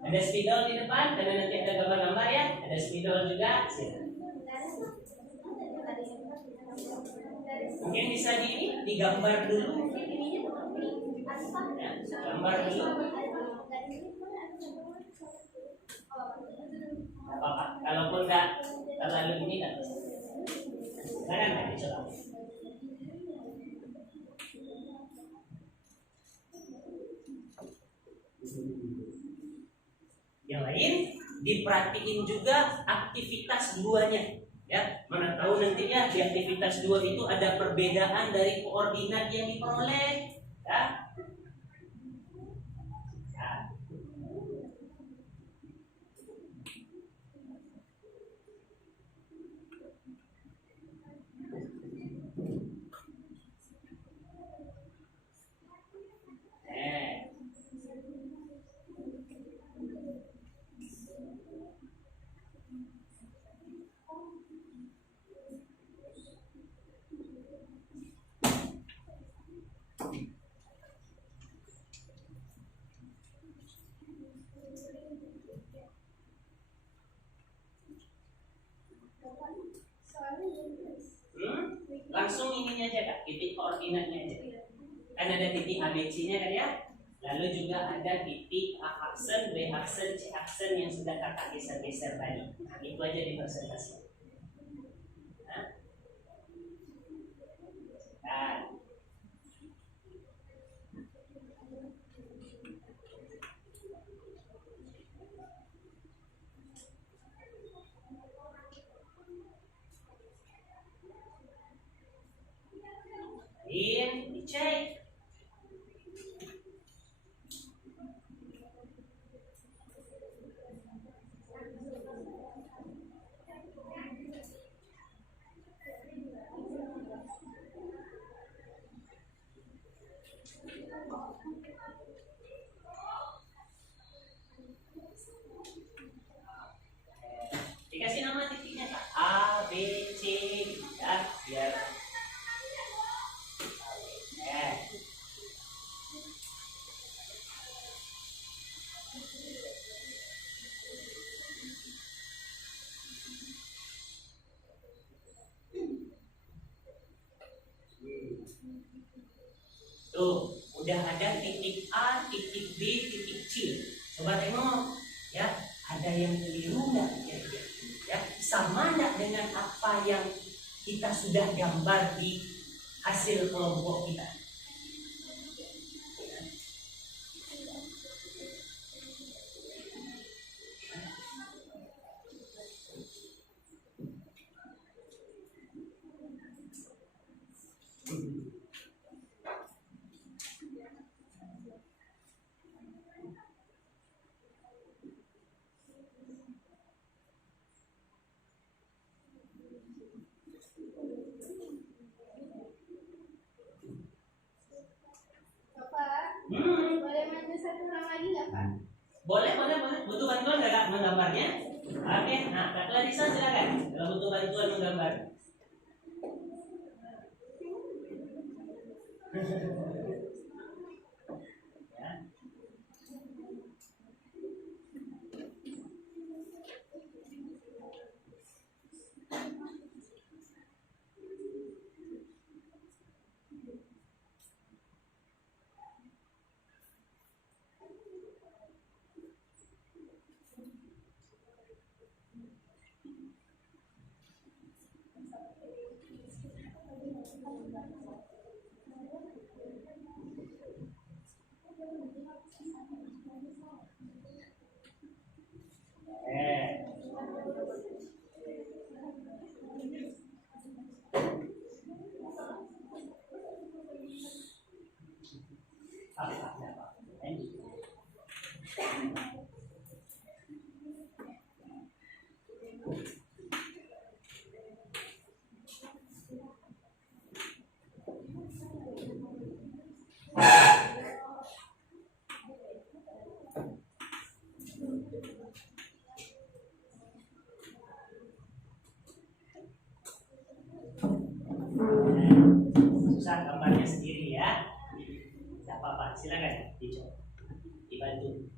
Ada spidol di depan, karena nanti ada gambar-gambar ya. Ada spidol juga. Mungkin bisa digambar dulu. gambar dulu. Gak apa-apa. Kalaupun nggak terlalu ini kan, sekarang nggak dicoba. Yang lain diperhatiin juga aktivitas duanya, ya. Mana tahu nantinya di aktivitas dua itu ada perbedaan dari koordinat yang diperoleh, ya. Langsung ininya aja Kak, titik koordinatnya aja. Kan ada titik ABC-nya kan ya. Lalu juga ada titik A aksen, B aksen, C aksen yang sudah kakak geser-geser tadi. Nah, itu aja di presentasi. Nah. Dicek. Dikasih nama titiknya Kak, A, B, C, ya, biar tuh, udah ada titik A, titik B, titik C. Coba tengok, ya, ada yang keliru nggak? Ya, sama nggak dengan apa yang kita sudah gambar di hasil kelompok kita? Boleh bantu satu orang lagi nggak Pak? Boleh. Butuh bantuan nggak Kak menggambarnya? Oke, nah Kak Clarissa silakan. Kalau butuh bantuan menggambar. Susah gambarnya sendiri ya. Tidak apa-apa, silakan dicoba, dibantu.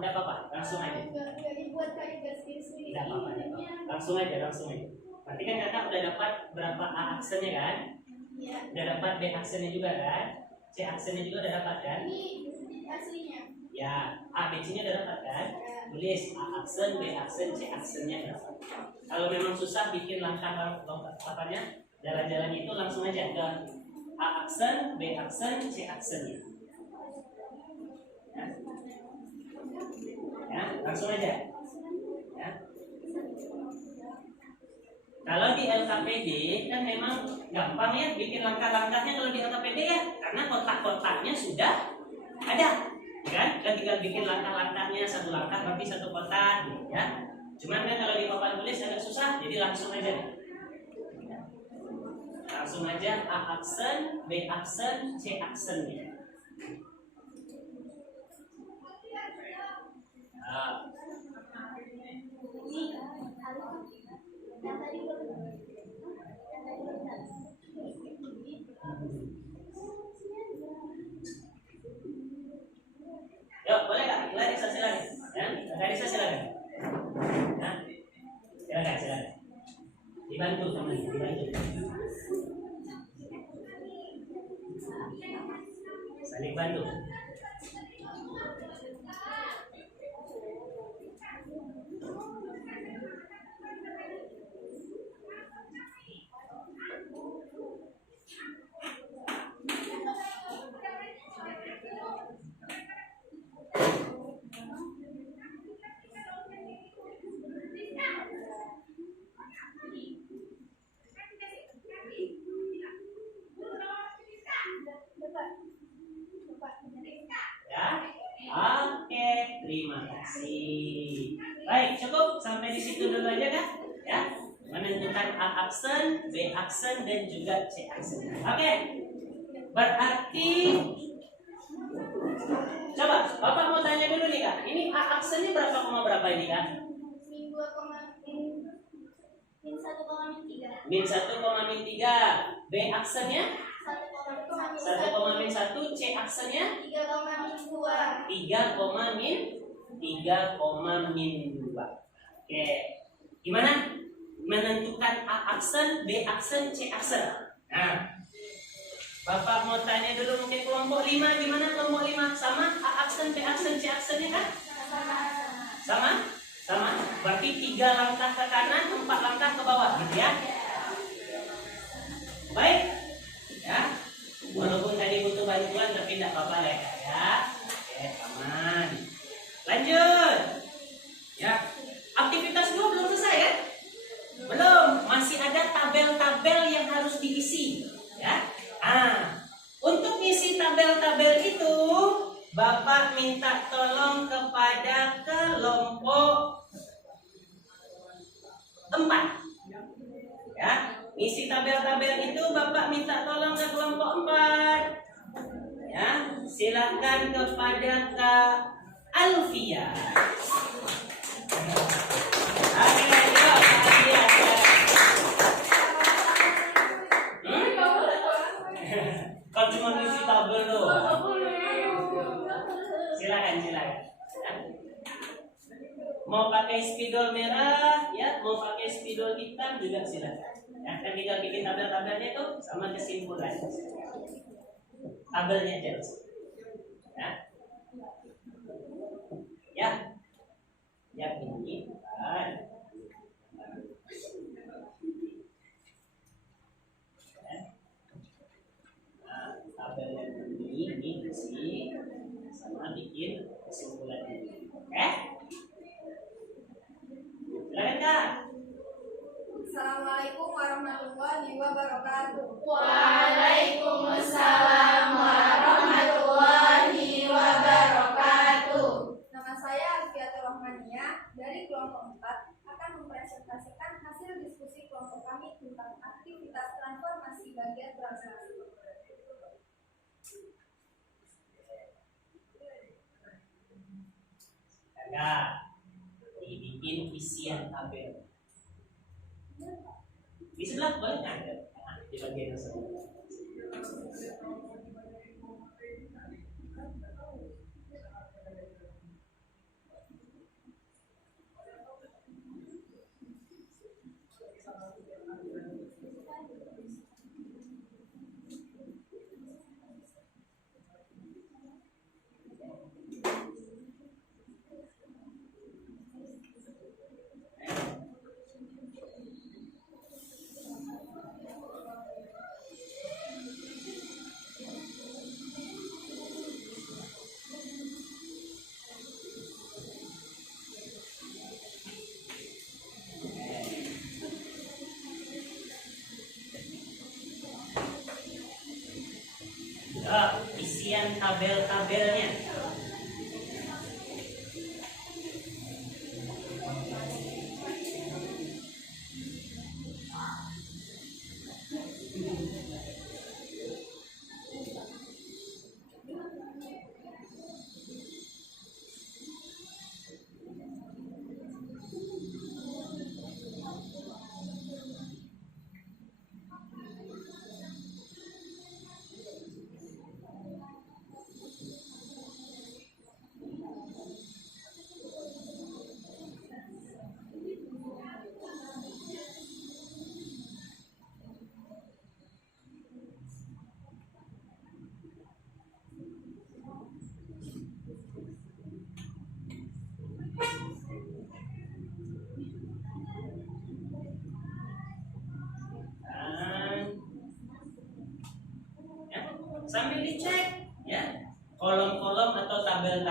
Enggak apa-apa, langsung aja. Nggak dibuat kayak garis-garis ini. Enggak apa-apa, enggak apa-apa. Langsung aja. Berarti kan kakak udah dapat berapa A aksennya kan? Iya. Udah dapat B aksennya juga kan? C aksennya juga udah dapat kan? Ini aslinya. Ya, A, B, C-nya udah dapat kan? Tulis A aksen, B aksen, C aksennya dapat. Kalau memang susah bikin langkah apanya, jalan-jalannya itu langsung aja ke A aksen, B aksen, C aksennya. Ya, langsung aja. Ya. Kalau di LKPD kan memang gampang ya bikin langkah-langkahnya kalau di LKPD ya, karena kotak-kotaknya sudah ada, kan? Kan tinggal bikin langkah-langkahnya, satu langkah berarti satu kotak, gitu ya. Cuman kan kalau di papan tulis agak susah, jadi langsung aja. Langsung aja A aksen, B aksen, C aksennya. Nah. Yuk, boleh nggak? Larissa silakan. Ya, Larissa silakan. Nah, silakan. Dibantu teman, dibantu. Saling bantu. Terima kasih. Baik, cukup sampai di situ dulu aja kan? Ya, menentukan A aksen, B aksen, dan juga C aksen. Oke, berarti coba Bapak mau tanya dulu nih Kak. Ini A aksennya berapa koma berapa ini Kak? Min 1,3. Min 1,3. B aksennya 1,1. C aksennya 3,2. 3,2. Oke, gimana menentukan A aksen, B aksen, C aksen? Nah, Bapak mau tanya dulu mungkin kelompok 5 gimana kelompok 5? Sama A aksen, B aksen, C aksennya kan? Sama. Berarti 3 langkah ke kanan, 4 langkah ke bawah, gitu ya? Baik, ya. Walaupun tadi butuh bantuan tapi tidak apa-apa lah ya. Oke, aman. Lanjut. Ya. Aktivitas 2 belum selesai ya? Belum, masih ada tabel-tabel yang harus diisi, ya. Untuk isi tabel-tabel itu Bapak minta tolong kepada kelompok 4. Ya, isi tabel-tabel itu Bapak minta tolong ke kelompok 4. Ya, silakan kepada Kak Alfia. Kau cuma ngisi tabel doang. Silakan. Mau pakai spidol merah, ya, mau pakai spidol hitam juga silakan. Ya, kan tinggal bikin tabel-tabelnya itu sama kesimpulan. Tabelnya aja. Ya, ini kan. Tabel yang ini isi sama bikin kesimpulan ini. Oke? Silakan Kak. Assalamualaikum warahmatullahi wabarakatuh. Waalaikumsalam warahmatullahi wabarakatuh. Nama saya Alfiatul Rahmania dari kelompok 4 akan mempresentasikan hasil diskusi kelompok kami tentang aktivitas transformasi bagian translasi. Kakak, dibikin isian tabel. Di sebelah boleh nggak ada? Di bagian sebelah.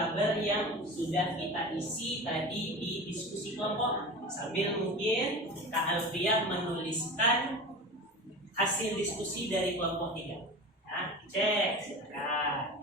tabel yang sudah kita isi tadi di diskusi kelompok. Sambil mungkin Kak Alfia menuliskan hasil diskusi dari kelompok 3. Nah, cek silakan.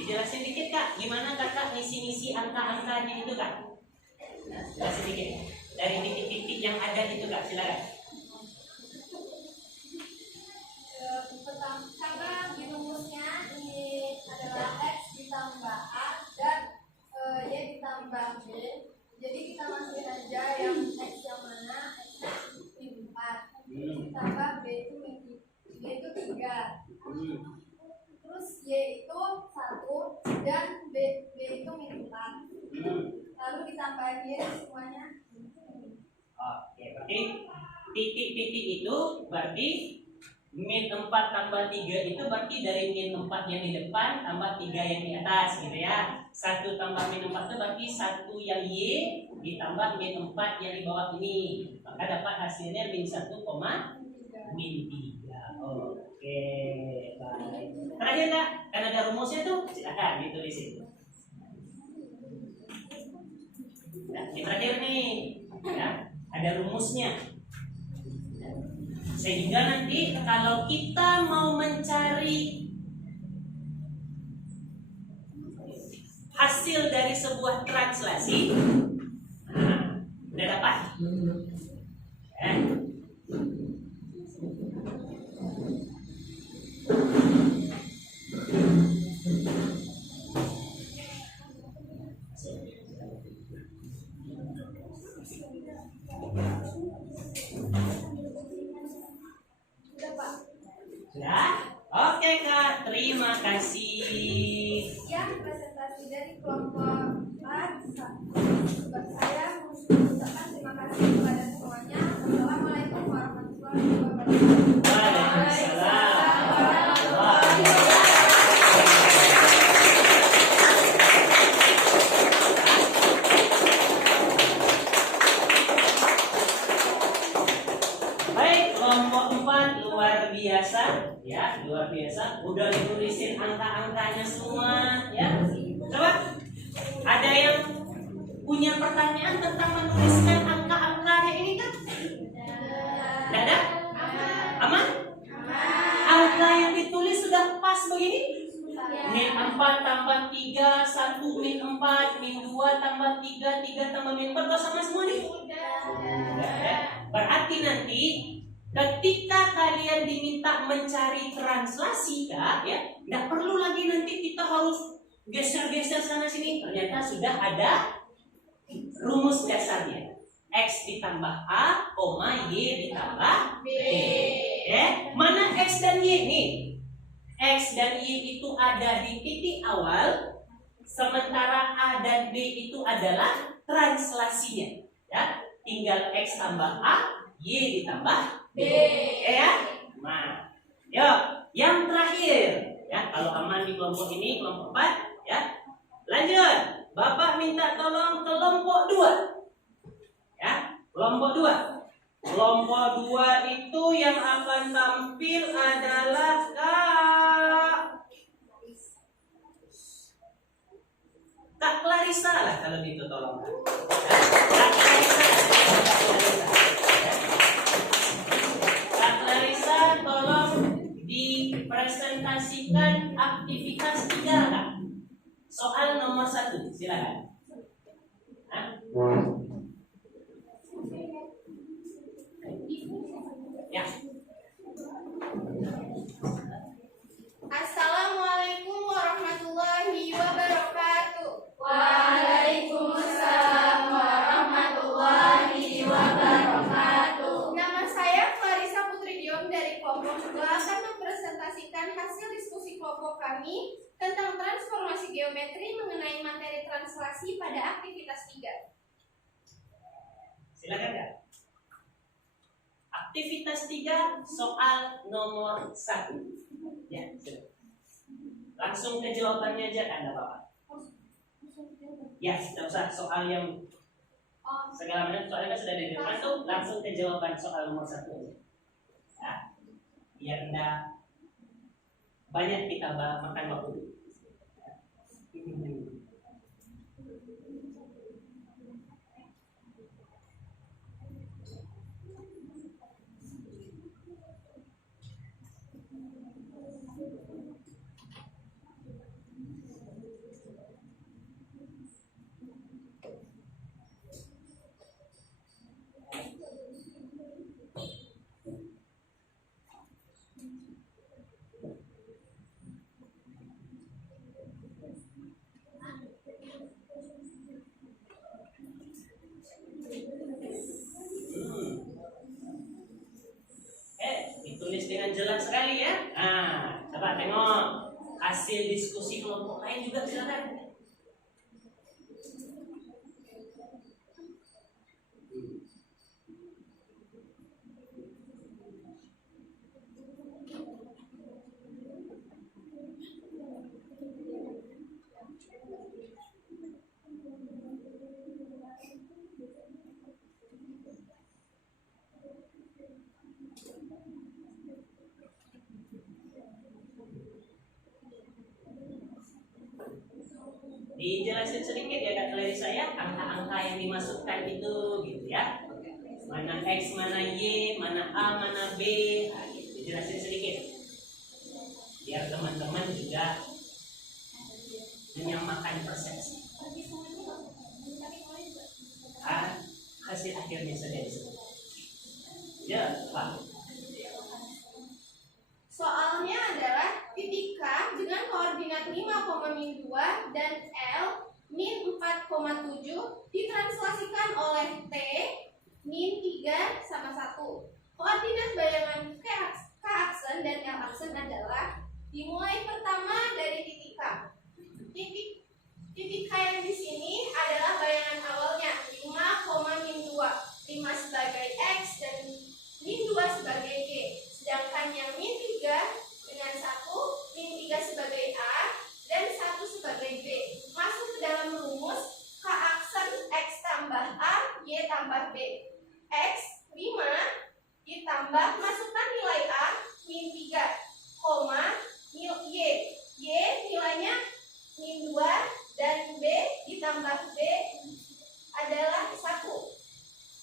Dijelasin dikit Kak, gimana Kakak ngisi-ngisi angka-angkanya itu Kak? Nah, jelasin dikit dari titik-titik yang ada itu Kak, silakan. Karena di rumusnya ini adalah X ditambah A dan Y ditambah B, jadi kita masukin aja yang X yang mana, X itu 4, ditambah B itu 3, terus Y itu 1 dan B itu -4, lalu ditambahin Y semuanya. Oke, berarti titik-titik itu berarti -4 tambah 3 itu berarti dari -4 yang di depan tambah 3 yang di atas gitu ya. 1 tambah -4 itu berarti 1 yang Y ditambah -4 yang di bawah ini. Maka dapat hasilnya -1, -3. Oke, baik. Terakhir Kak, kan ada rumusnya tuh, silakan ditulisin. Nah, ini terakhir nih, ya, ada rumusnya. Sehingga nanti kalau kita mau mencari hasil dari sebuah translasi, nah, udah dapat. Sudah? Oke Kak, terima kasih. Yang presentasi dari kelompok 4, saya mengucapkan terima kasih kepada semuanya. Assalamualaikum warahmatullahi wabarakatuh. Waalaikumsalam warahmatullahi wabarakatuh. Baik, kelompok 4 luar biasa, ya, luar biasa. Udah ditulisin angka-angkanya semua, ya. Coba, ada yang punya pertanyaan tentang menuliskan angka-angkanya ini kan? Tidak ada? Aman? Angka yang ditulis sudah pas begini? -4 tambah 3, 1 -4, -2 tambah 3, 3 tambah -4, udah sama semua nih? Berarti nanti ketika kalian diminta mencari translasi Kak, ya, tidak perlu lagi nanti kita harus geser-geser sana sini. Ternyata sudah ada rumus dasarnya. X ditambah A, Y ditambah B. Ya, mana X dan Y nih? X dan Y itu ada di titik awal, sementara A dan B itu adalah translasinya. Ya, tinggal X tambah A, Y ditambah B. Ya, nah, yuk, yang terakhir, ya, kalau aman di kelompok ini, kelompok 4, ya, lanjut. Bapak minta tolong kelompok 2, ya, kelompok 2. Kelompok 2 itu yang akan tampil adalah Kak Clarissa lah kalau gitu tolong. Kak Clarissa. Kak Clarissa tolong dipresentasikan aktivitas 3 Kak. Soal nomor 1, silakan. Ya. Assalamualaikum warahmatullahi kami tentang transformasi geometri mengenai materi translasi pada aktivitas 3. Silakan ya. Aktivitas 3 soal nomor 1. Ya, silakan. Langsung ke jawabannya aja kan, enggak apa-apa. Ya, tidak usah soal yang segala macam soalnya kan sudah ada di depan tuh, langsung ke jawaban soal nomor 1 aja. Ya, biar enggak banyak kita makan waktu. Ditulis dengan jelas sekali ya. Nah, coba tengok hasil diskusi kelompok lain juga silakan. Dijelasin sedikit ya Kak Clarissa ya, angka-angka yang dimasukkan itu gitu ya. Mana X, mana Y, mana A, mana B, nah, gitu. Dijelasin sedikit biar teman-teman juga menyamakan persepsi. Hasil akhirnya sudah disebut. Ya, Pak. Soalnya adalah titik K dengan koordinat 5,-2 dan L min 4,7 ditranslasikan oleh T min 3 sama 1. Koordinat bayangan K aksen dan L aksen adalah dimulai pertama dari titik K. Titik K yang di sini adalah bayangan awalnya 5,-2, 5 sebagai X dan min 2 sebagai Y. Sedangkan yang min 3 dengan 1, min 3 sebagai A dan 1 sebagai B masuk ke dalam rumus K aksen X tambah A, Y tambah B. X 5 ditambah masukkan nilai A min 3, Y nilainya min 2 dan B ditambah B adalah 1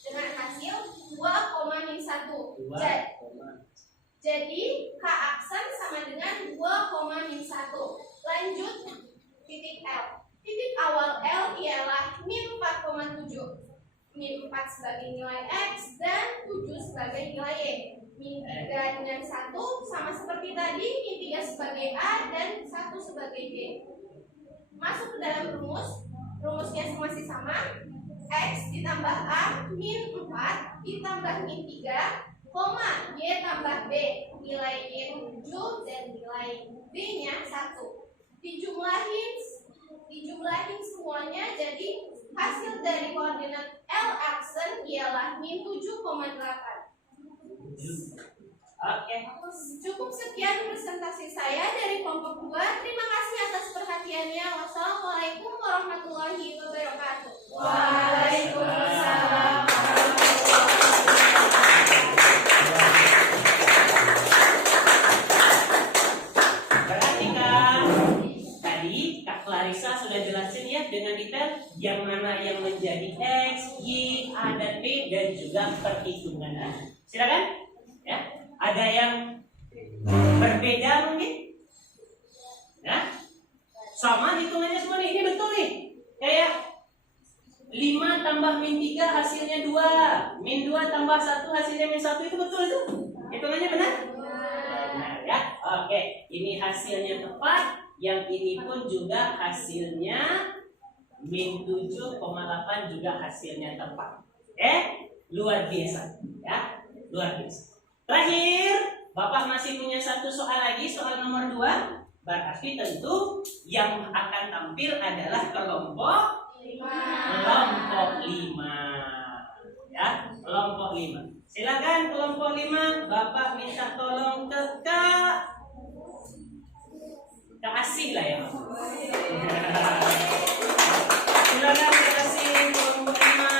dengan hasil 2,-1. Jadi K aksen sama dengan 2,-1. Lanjut titik L. Titik awal L ialah min 4,7. Min 4 sebagai nilai X dan 7 sebagai nilai Y. Min 3 dengan 1 sama seperti tadi, min 3 sebagai A dan 1 sebagai B. Masuk ke dalam rumusnya masih sama. X ditambah A min 4 ditambah min 3, Y tambah B, nilai Y 7 dan nilai B nya 1. Dijumlahin semuanya, jadi hasil dari koordinat L aksen ialah min 7,8. Oke. Cukup sekian presentasi saya dari kelompok 2. Terima kasih atas perhatiannya. Wassalamualaikum warahmatullahi wabarakatuh. Waalaikumsalam. Perhatikan, tadi Kak Clarissa sudah jelasin ya dengan detail yang mana yang menjadi X, Y, A dan B dan juga perhitungannya. Silakan. Ya, ada yang berbeda mungkin? Ya, sama hitungannya semua nih. Ini betul nih. Kayak 5 tambah min 3 hasilnya 2, min 2 tambah 1 hasilnya min 1, itu betul itu? Hitungannya benar? Benar ya. Oke, ini hasilnya tepat. Yang ini pun juga hasilnya min 7,8 juga hasilnya tepat. Luar biasa ya. Luar biasa. Terakhir, Bapak masih punya satu soal lagi, soal nomor 2. Berarti tentu yang akan tampil adalah kelompok 5. Ya, kelompok 5. Silakan kelompok 5, Bapak minta tolong ke Asih lah ya. Silakan ke Asih kelompok 5.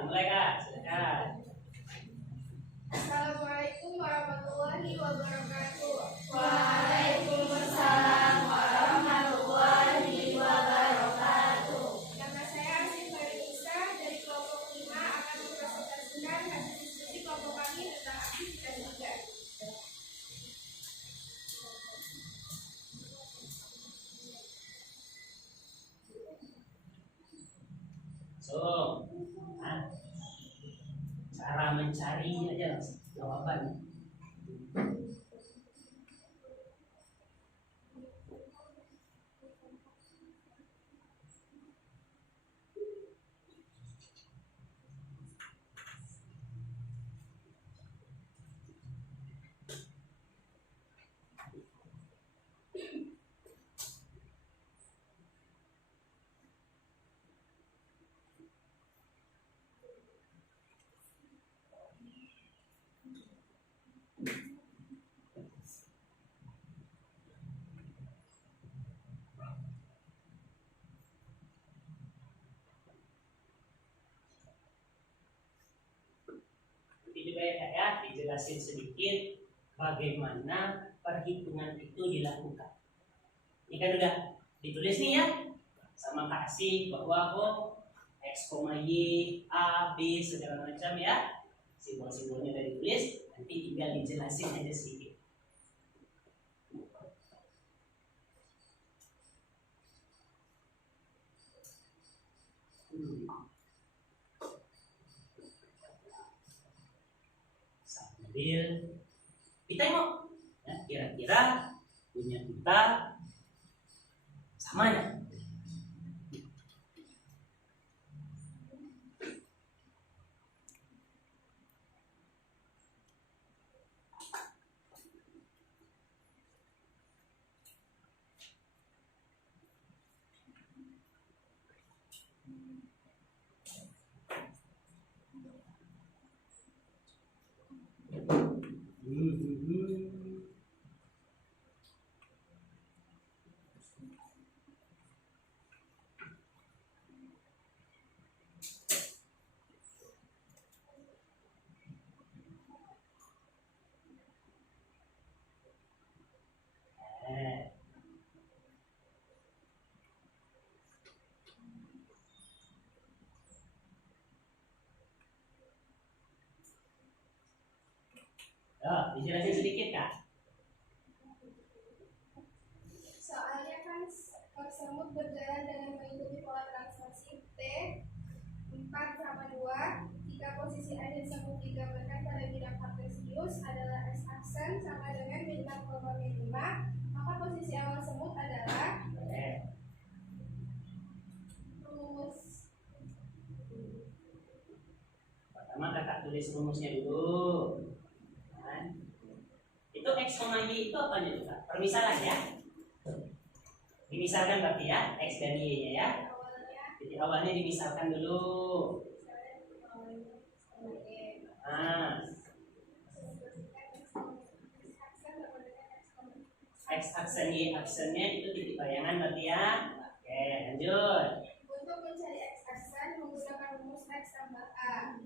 Dimulai Kak, silakan. Assalamualaikum warahmatullahi wabarakatuh. Waalaikumsalam warahmatullahi wabarakatuh. Nama saya Asih Faridisa dari kelompok 5 akan mempresentasikan hasil diskusi kelompok kami tentang aktivitas 3. So, cara mencari aja jawaban. Jadi juga ya, dijelasin sedikit bagaimana perhitungan itu dilakukan. Ini kan udah ditulis nih ya sama Kak Asih bahwa X, Y, A, B segala macam ya. Simbol-simbolnya udah ditulis, nanti tinggal dijelasin aja sedikit. Sambil kita tengok ya, kira-kira punya kita sama ya. Dijelasin sedikit Kak. Soalnya kan semut berjalan dengan mengikuti pola translasi T 4/2. Jika posisi akhir semut digambarkan pada bidang kartesius adalah x-aksen sama dengan bintang kolomnya 5, maka posisi awal semut adalah rumus. Pertama kakak tulis rumusnya dulu. Itu X, Y itu apa aja Kak? Permisalan ya. Dimisalkan berarti ya, X dan Y nya ya. Jadi awalnya dimisalkan dulu. X aksen Y aksennya itu titik bayangan berarti ya. Oke, lanjut. Untuk mencari x aksen menggunakan rumus x tambah a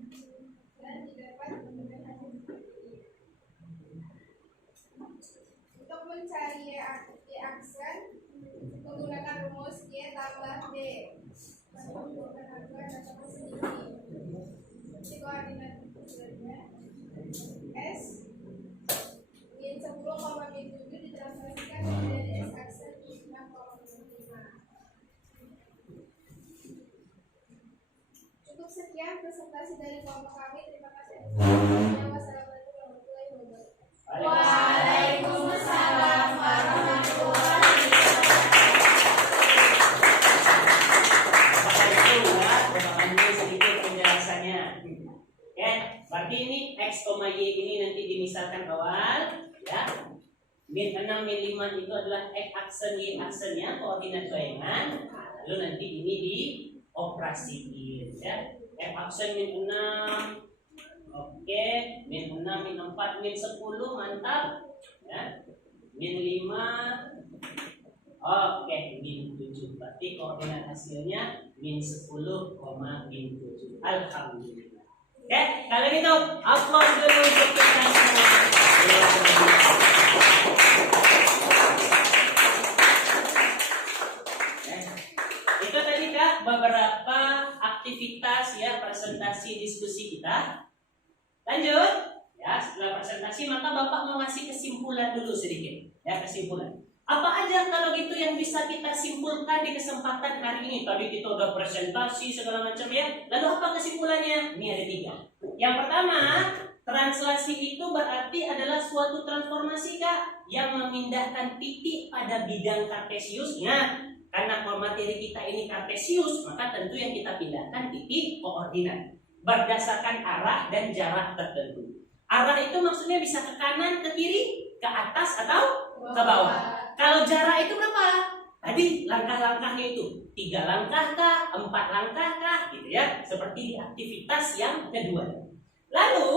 dan didapat dengan hasil seperti ini. Untuk mencari y aksen menggunakan rumus y tambah b. Menunjukkan agar dapat sedikit. Di koordinat selanjutnya s min 10, min 7 ditransformasikan menjadi x aksen 6,5. Cukup sekian presentasi dari kelompok kami. Terima kasih. Wassalamualaikum warahmatullahi wabarakatuh. Waalaikumsalam warahmatullahi wabarakatuh. min 5 itu adalah X aksen, Y aksennya, koordinat bayangan. Lalu nanti ini dioperasikan ya. X aksen min 6. Oke, min 6, min 4, min 10, mantap ya. Min 5. Oke, min 7. Berarti koordinat hasilnya min 10, min 7. Alhamdulillah. Oke, kalau gitu upload dulu untuk kita semua. Itu tadi Kak beberapa aktivitas ya, presentasi diskusi kita. Lanjut ya, setelah presentasi maka Bapak mau ngasih kesimpulan dulu sedikit ya, kesimpulan. Apa aja kalau gitu yang bisa kita simpulkan di kesempatan hari ini? Tadi kita udah presentasi segala macam ya. Lalu apa kesimpulannya? Ini ada 3. Yang pertama, translasi itu berarti adalah suatu transformasi Kak yang memindahkan titik pada bidang kartesiusnya. Karena materi kita ini kartesius, maka tentu yang kita pindahkan titik koordinat berdasarkan arah dan jarak tertentu. Arah itu maksudnya bisa ke kanan, ke kiri, ke atas atau ke bawah. Kalau jarak itu berapa? Tadi langkah-langkahnya itu 3 langkah kah, 4 langkah kah, gitu ya. Seperti di aktivitas yang kedua. Lalu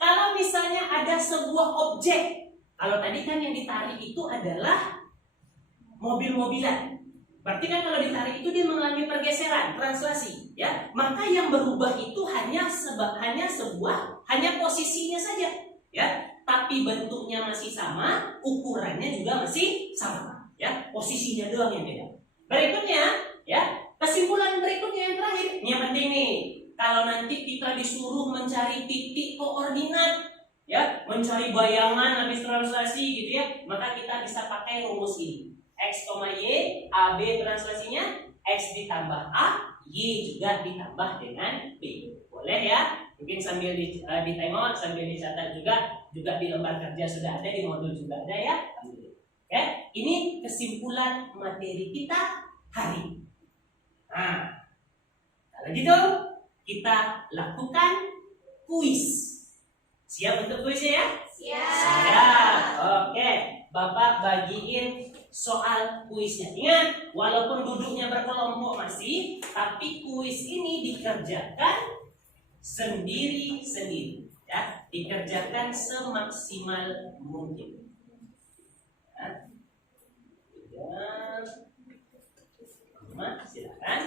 kalau misalnya ada sebuah objek, kalau tadi kan yang ditarik itu adalah mobil-mobilan. Berarti kan kalau ditarik itu dia mengalami pergeseran, translasi, ya. Maka yang berubah itu hanya posisinya saja, ya. Tapi bentuknya masih sama, ukurannya juga masih sama, ya. Posisinya doang yang beda. Berikutnya, ya, kesimpulan berikutnya yang terakhir, ini yang penting nih. Kalau nanti kita disuruh mencari titik koordinat, ya, mencari bayangan habis translasi gitu ya, maka kita bisa pakai rumus ini. X, Y, AB translasinya X ditambah A, Y juga ditambah dengan B. Boleh ya? Mungkin sambil di time out, sambil dicatat juga di lembar kerja sudah ada, di modul juga ada ya. Oke, ini kesimpulan materi kita hari ini. Nah, kalau gitu kita lakukan kuis. Siap untuk kuisnya ya? Siap. Oke, Bapak bagiin soal kuisnya. Ingat, walaupun duduknya berkelompok masih, tapi kuis ini dikerjakan sendiri-sendiri, ya, dikerjakan semaksimal mungkin. Ya, silakan.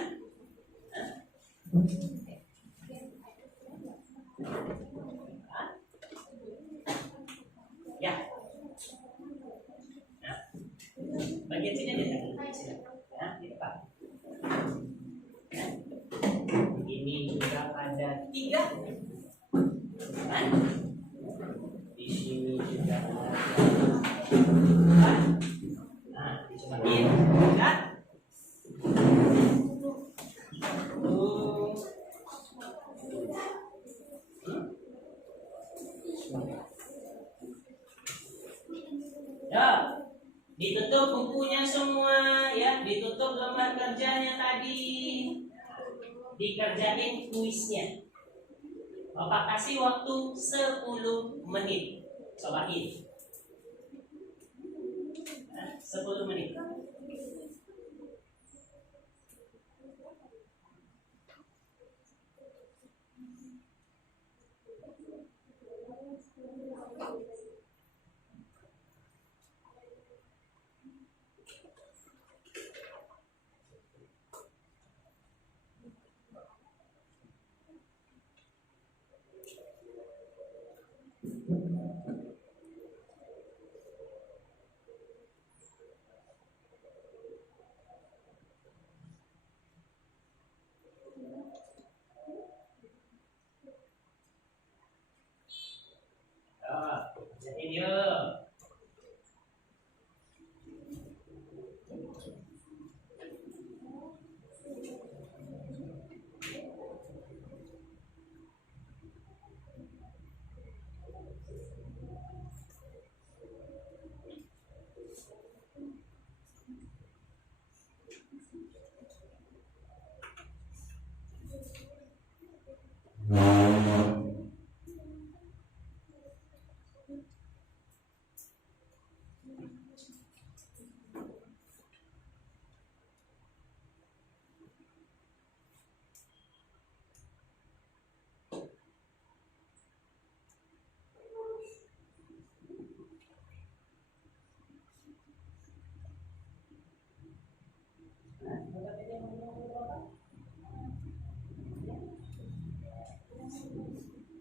Ya. Nah, bagian sini aja tadi. Ya, gitu Pak. Ya. Ini juga ada 3. Kan? Di sini juga ada 4. Nah, dicobain. Ya. Ya, ditutup bukunya semua ya, ditutup lembar kerjanya tadi, dikerjain kuisnya. Bapak kasih waktu 10 menit. Cobain. 10 menit.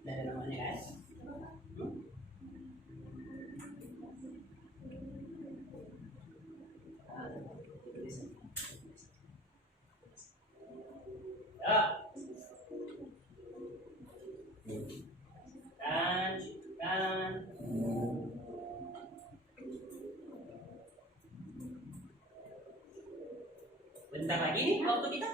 Ada namanya kan? Kan. Bentar lagi nih waktu kita.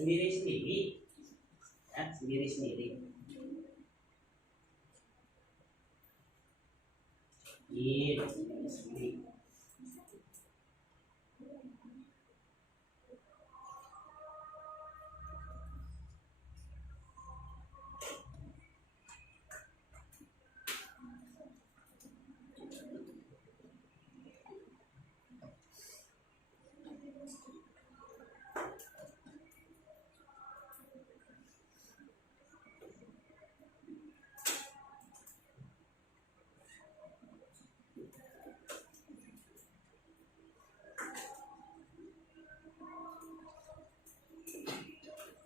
Sendiri-sendiri. Ya, sendiri-sendiri. Sendiri.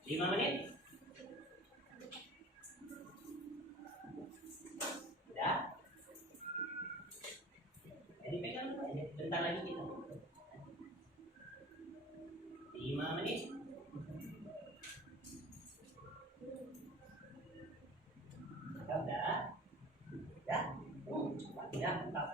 Lima menit. Udah. Jadi pegang bentar lagi kita. 5 menit. Udah. Cepat ya, cepat.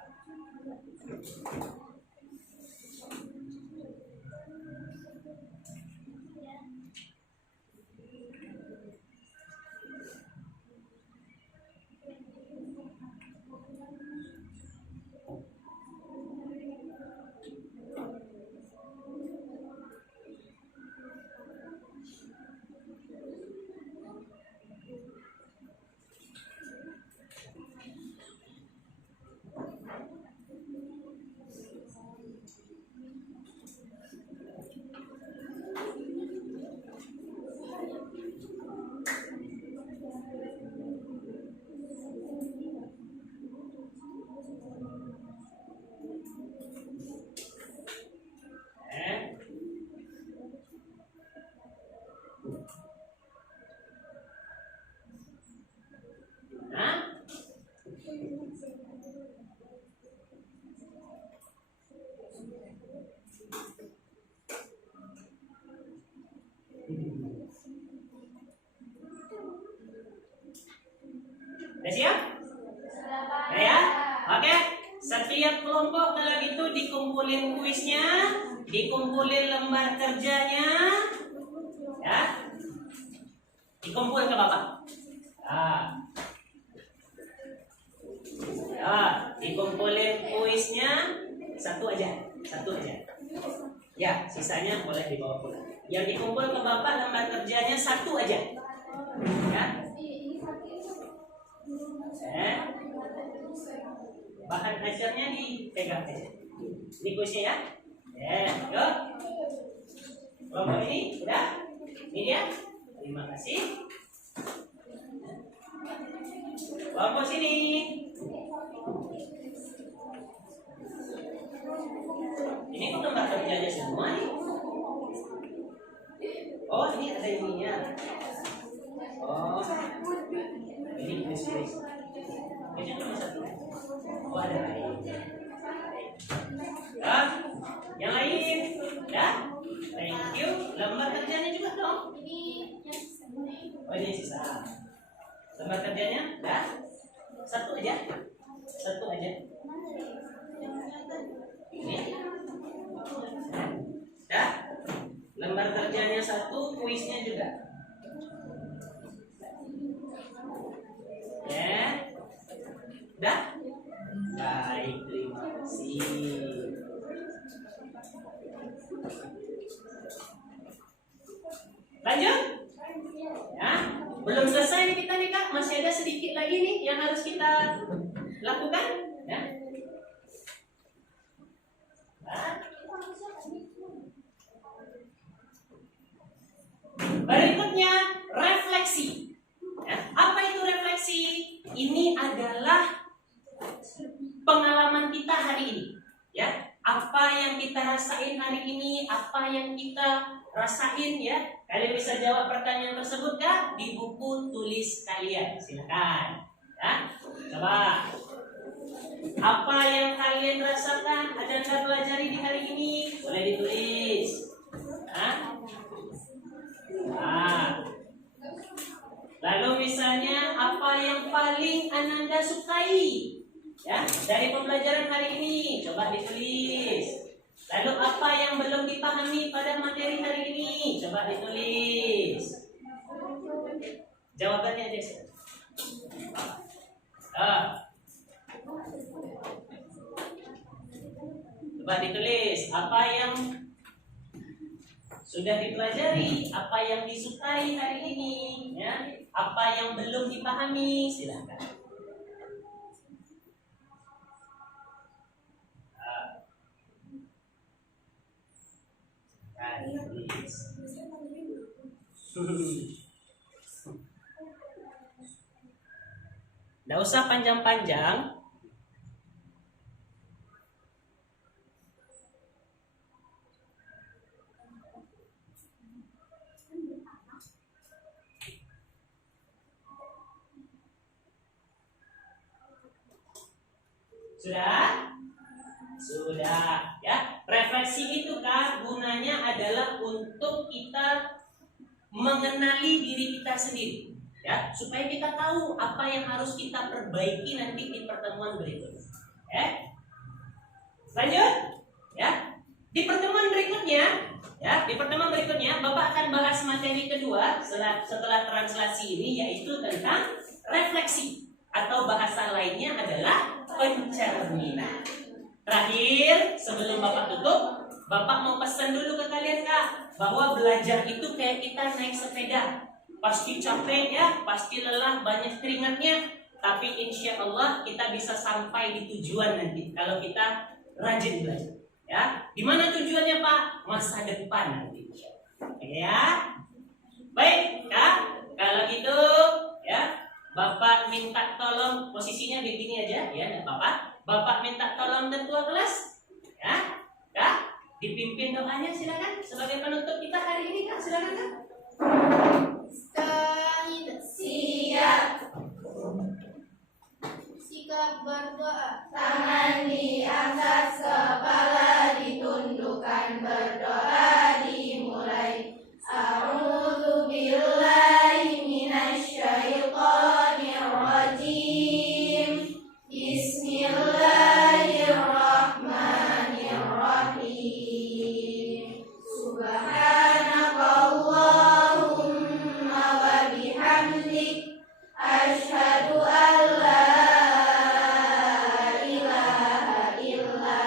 Udah siap? Udah ya? Oke. Setiap kelompok kalau gitu dikumpulin kuisnya, dikumpulin lembar kerjanya, ya, dikumpulin ke Bapak. Dikumpulin kuisnya satu aja. Ya, sisanya boleh dibawa pulang. Yang dikumpul ke Bapak lembar kerjanya satu aja. Ya. Bahan ajarnya dipegang aja. Ini kuisnya ya. Yuk. Kelompok ini udah. Ini dia. Terima kasih. Kelompok sini. Ini kok lembar kerjanya semua nih. Oh, ini ada ininya. Oh, ini kuisnya. Kuisnya cuma satu. Oh, ada lain. Ya, yang lain. Ya, thank you. Lembar kerjanya juga dong. Oh, ini sisa. Lembar kerjanya, ya. Satu aja. Ini. Ya. Lembar kerjanya satu, kuisnya juga. Ya. Udah? Baik, terima kasih. Lanjut? Ya, belum selesai nih kita nih Kak, masih ada sedikit lagi nih yang harus kita lakukan. Ya. Nah. ini adalah pengalaman kita hari ini, ya. Apa yang kita rasain hari ini, apa yang kita rasain, ya. Kalian bisa jawab pertanyaan tersebut ya di buku tulis kalian. Silakan, ya. Coba. Apa yang kalian rasakan ada Anda pelajari di hari ini? Boleh ditulis. Lalu misalnya apa yang paling Ananda sukai, ya, dari pembelajaran hari ini? Coba ditulis. Lalu apa yang belum dipahami pada materi hari ini? Coba ditulis. Jawabannya aja sih. Coba ditulis apa yang sudah dipelajari, apa yang disukai hari ini, ya, apa yang belum dipahami, silakan. Nggak usah panjang-panjang. Sudah? Sudah, ya. Refleksi itu kan gunanya adalah untuk kita mengenali diri kita sendiri, ya, supaya kita tahu apa yang harus kita perbaiki nanti di pertemuan berikutnya. Lanjut, ya. Di pertemuan berikutnya, Bapak akan bahas materi kedua setelah translasi ini, yaitu tentang refleksi atau bahasa lainnya adalah pencerminan. Terakhir, sebelum Bapak tutup, Bapak mau pesan dulu ke kalian, Kak, bahwa belajar itu kayak kita naik sepeda. Pasti capek, ya, pasti lelah, banyak keringatnya, tapi insya Allah kita bisa sampai di tujuan nanti kalau kita rajin belajar, ya. Di mana tujuannya, Pak? Masa depan nanti, ya. Baik, Kak, kalau gitu, ya, Bapak minta tolong posisinya di sini aja, ya, enggak apa-apa. Bapak minta tolong ketua kelas, ya, Kak, dipimpin doanya, silakan sebagai penutup kita hari ini, Kak, silakan, Kak. Siap. Sikap berdoa. Tangan di atas kepala ditundukkan, berdoa dimulai. A'udzu billahi minasyaitonir rajim. Bismillahirrahmanirrahim. Subhanakallahumma wa bihamdik, asyhadu an la ilaha illa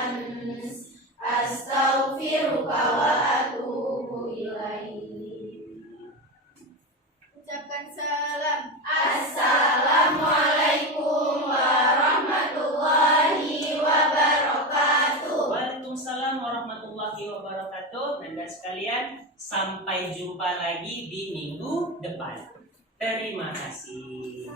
ants, astaghfiruka wa atubu ilaik. Ucapkan salam. Assalamualaikum warahmatullahi wabarakatuh. Waalaikumsalam warahmatullahi wabarakatuh. Anda sekalian, sampai jumpa lagi di minggu depan. Terima kasih.